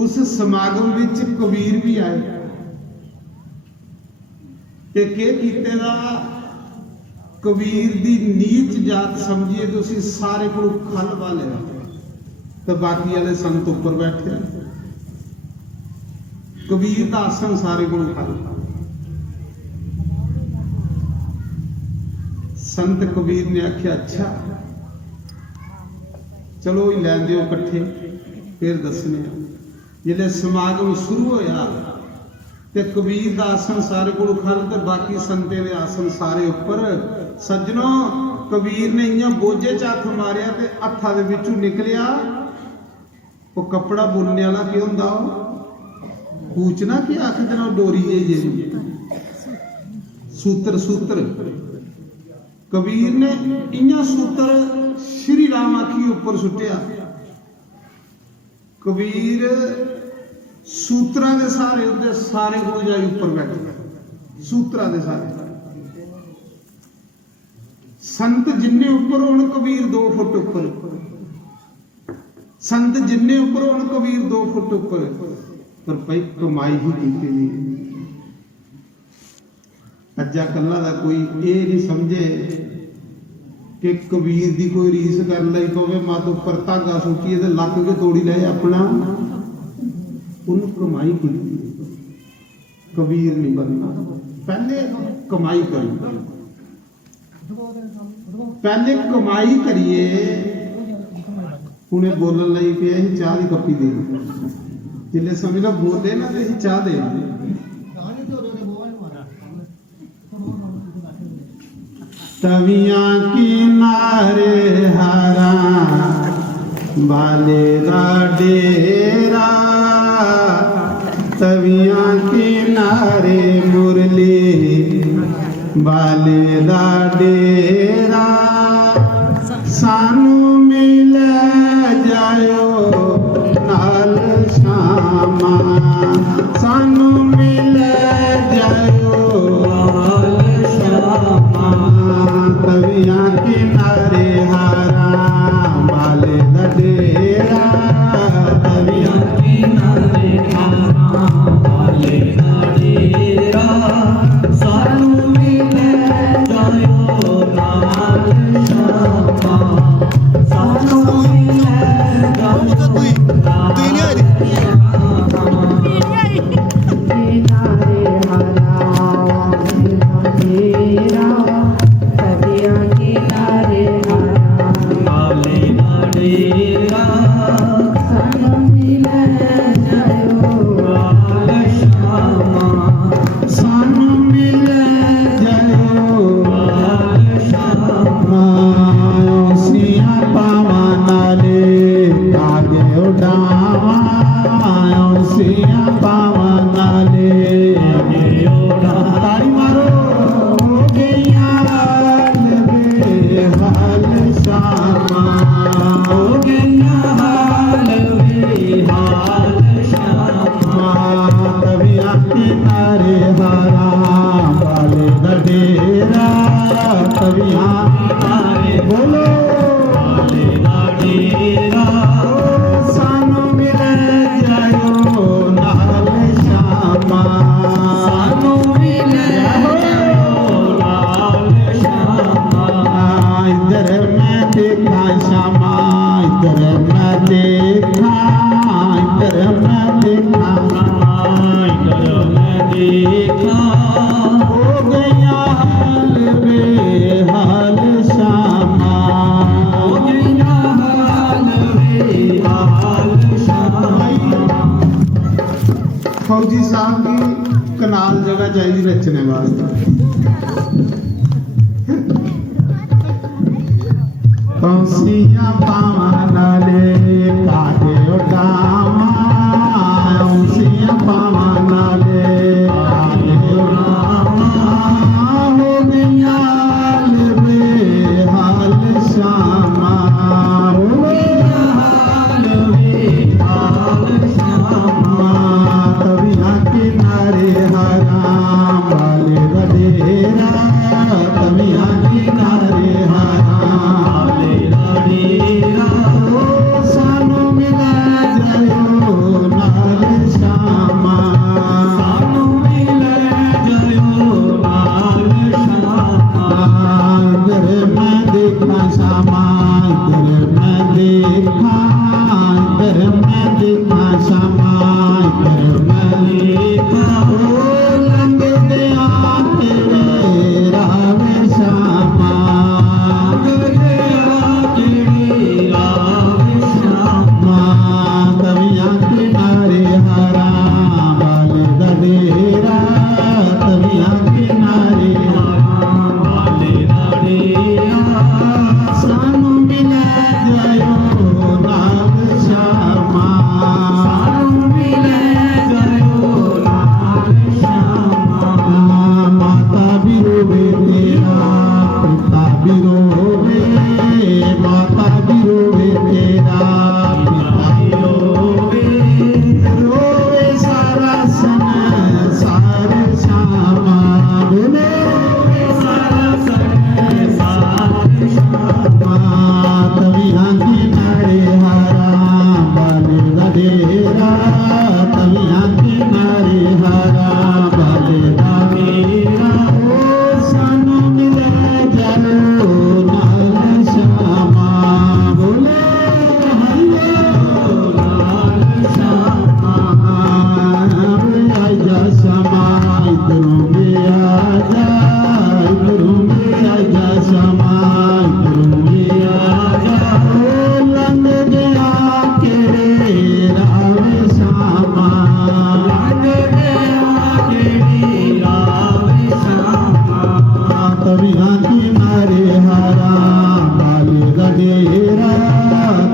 उस समागम विच कबीर भी आए ते के कीते दा कबीर दी नीच जात समझिए तुसी सारे को खल वाले तो बाकी वाले संत ऊपर बैठे कबीर दा आसन सारे को खल संत कबीर ने आख्या अच्छा चलो ही लै दियो इकट्ठे फिर दसने जिले समागम शुरू होया ते कबीर दा आसन सारे को खल ते बाकी संते दे आसन सारे ऊपर सज्जनों कबीर ने इयां बोझे च हथ मारिया ते हत्था दे विचों निकलिया वो कपड़ा बुनने वाला की हुंदा पूछना कि आखदे ना डोरी जे सूत्र सूत्र कबीर ने इयां सूत्र श्री राम आखी ऊपर सुटिया कबीर सूत्रा दे सारे उदे सारे गुरु जाई ऊपर बैठे सूत्रा दे सारे संत जिन्ने ऊपर होण कबीर 2 फुट ऊपर संत जिन्ने ऊपर होण कबीर 2 फुट ऊपर पर भाई कमाई ही कीती नहीं अज्जा कल्ला दा कोई ये नहीं समझे कि कबीर दी कोई रीस कर लई पवे मत ऊपर धागा सुटिए ते लक के तोड़ी ले अपना उन कमाई की कबीर नहीं बनना पहले कमाई करनी पहले कमाई करिए उन्हें बोलन लई पे असीं चाह दी कप्पी दे जिले समझ लो बोले ना ते असीं चाह दे तवियां किनारे हरा बाले दा डेरा तवियां किनारे मुरली बाले दा डेरा सानू मिल जायो नाल शामा सानू मिल जायो नाल शामा तवियां किनारे हारा बाले दा डेरा तवियां किनारे हारा बाले दा डेरा सानू मिल जायो नाल शामा सानू मिल जायो फौजी साहब की कनाल जगह चाहिए रचने वास्ते कौसिया पावन ले काटे उठामा कौसिया पावन ले काटे उठामा हो गया ले हाल श्यामा हो गया ले हाल श्यामा तविया किनारे हरा बाले बडेरा तविया किनारे हरा बाले बडेरा श्यामा इधर मैं देखा श्यामा इधर मैं देखा ओ लंग गया तेरे रावे श्यामा तविया किनारे हरा बाल गडेरा तविया किनारे बाल गडेरा सानू मिले जायो नाग श्यामा सानू मिले जायो नाग श्यामा माता भी रोवे तेरा पिता भी रोवे माता भी रोवे तेरा पिता भी रोवे रोवे सारा संसार श्यामा बोले सारा संसार श्यामा तविया किनारे हरा बाल गडेरा तविया किनारे हरा बाल गडेरा ओ सानू मिले जाओ नाग श्यामा बोले हरिओ नाग श्यामा आजा श्यामा इधरों में आजा इधरों में आजा श्यामा इधरों में आजा ओ लंग गया केड़े रावे श्यामा लंग गया केड़े रावे श्यामा तविया किनारे हरा बाल गडेरा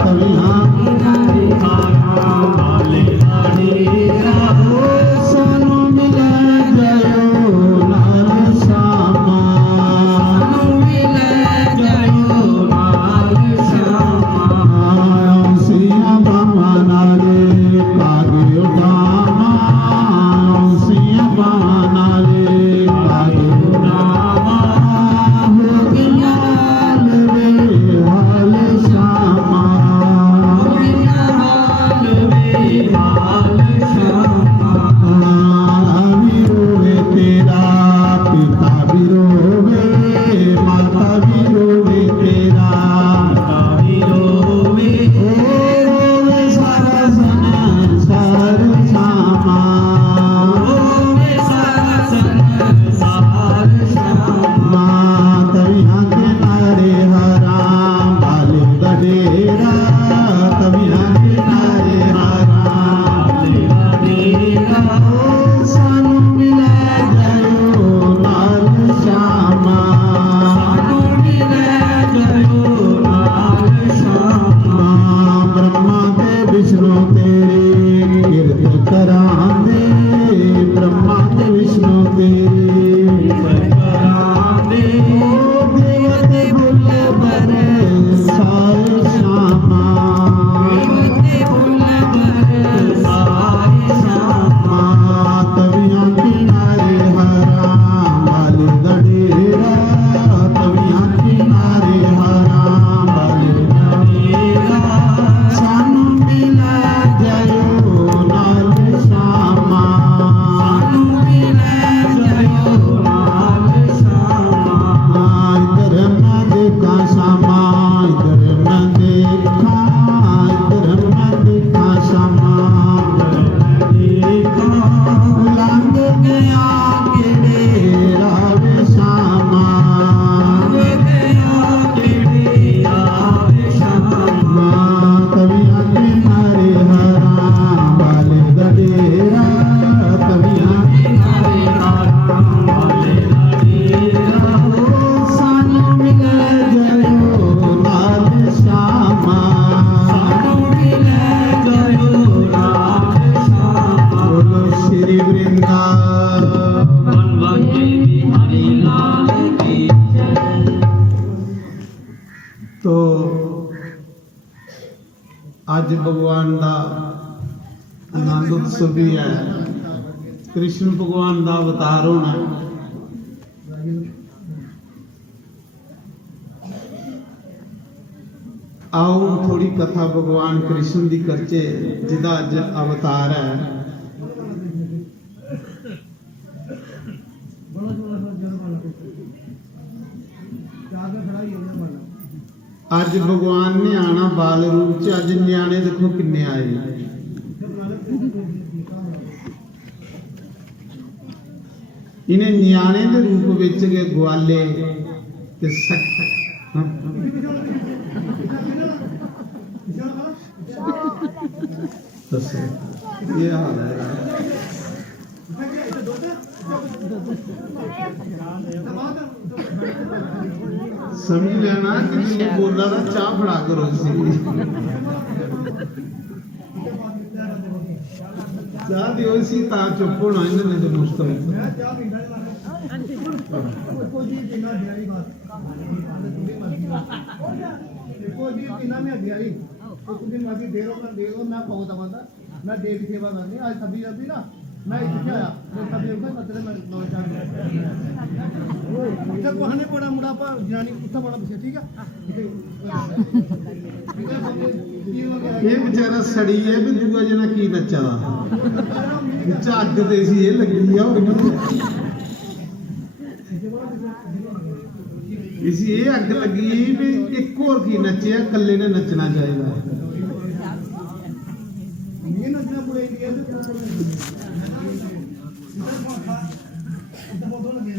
तविया किनारे हरा बाल गडेरा ओ सानू मिले जायो नाग श्यामा सानू मिले जायो नाग श्यामा सिया बामा नाले पागे उठामा सिया बामा नाले पागे उठामा हो गया वे हाल श्यामा हो गया वे हाल श्यामा भी रोवे तेरा पिता भी रोवे माता भी रोवे तेरा पिता भी रोवे रोवे सारा संसार श्यामा रोवे सारा संसार श्यामा तविया किनारे हरा बाल गडेरा तविया किनारे हरा बाल गडेरा ओ सानू मिले जायो नाग श्यामा सानू मिले जायो नाग श्यामा ब्रह्मा ते विष्णु तेरी कीर्त करांदे ब्रह्मा ते विष्णु तेरी कीर्त करांदे ओ देवते भुल बरे सारे श्यामा देवते भुल बरे सारे श्यामा तविया किनारे हरा बाल गडेरा तविया किनारे हरा बाल गडेरा सानू मिले जायो नाग श्यामा सानू मिले जायो नाग श्यामा इधर मैं देखा श्यामा इधर मैं देखा इधर मैं देखा श्यामा इधर मैं देखा लंग गया केड़े रावे श्यामा लंग गया केड़े रावे श्यामा तविया किनारे हरा बाल गडेरा तविया किनारे हरा बाल गडेरा ओ सानू मिले जायो नाग श्यामा सानू मिले जायो नाग श्यामा बोलो श्री वृंदावन हरि लाल की जय। तो ਅੱਜ ਭਗਵਾਨ ਦਾ ਆਨੰਦ ਉਤਸਵ ਵੀ ਹੈ। ਕ੍ਰਿਸ਼ਨ ਭਗਵਾਨ ਦਾ ਅਵਤਾਰ ਹੋਣਾ आओ थोड़ी कथा भगवान कृष्ण की करचे जिदा अज अवतार है। ਅੱਜ ਭਗਵਾਨ ਨੇ ਆਣਾ ਬਾਲ ਰੂਪ ਚ। ਅੱਜ ਨਿਆਣੇ ਦੇਖੋ ਕਿੰਨੇ ਆਏ ਨੇ। ਇਹਨੇ ਨਿਆਣੇ ਦੇ ਰੂਪ ਵਿੱਚ ਕੇ ਗਵਾਲੇ ਤੇ ਦੱਸੋ ਇਹ ਹਾਲ ਹੈ। ਸਮਝ ਲੈਣਾ ਕਿ ਜਿਹਨੂੰ ਬੋਲਦਾ ਦਾ ਚਾਹ ਫੜਾ ਕਰੋ ਸੀ। ਚਾਹ ਦਿਓ ਸੀ ਤਾਂ ਚੁੱਪ ਹੋਣਾ ਇਹਨਾਂ ਨੇ ਤੇ ਮੁਸ਼ਤਮ। मैं देव की सेवा करनी आज सभी अभी ना मैं इसे आया मैं सभी लोग मतलब मैं नौ चार जब वहां ने पड़ा मुड़ा पर जानी उत्ता बड़ा पीछे ठीक है ਇਹ ਵਿਚਾਰਾ ਸੜੀ ਹੈ ਵੀ ਦੂਆ ਜਣਾ ਕੀ ਨੱਚਾ ਝੱਗ ਤੇ ਸੀ ਇਹ ਲੱਗੀ ਆ ਇਸੀ ਇਹ ਅੱਗ ਲੱਗੀ ਵੀ ਇੱਕ ਹੋਰ ਕੀ ਨੱਚਿਆ, ਇਕੱਲੇ ਨੇ ਨੱਚਣਾ ਚਾਹੀਦਾ। ये नचना पड़ेगी इधर बहुत लगे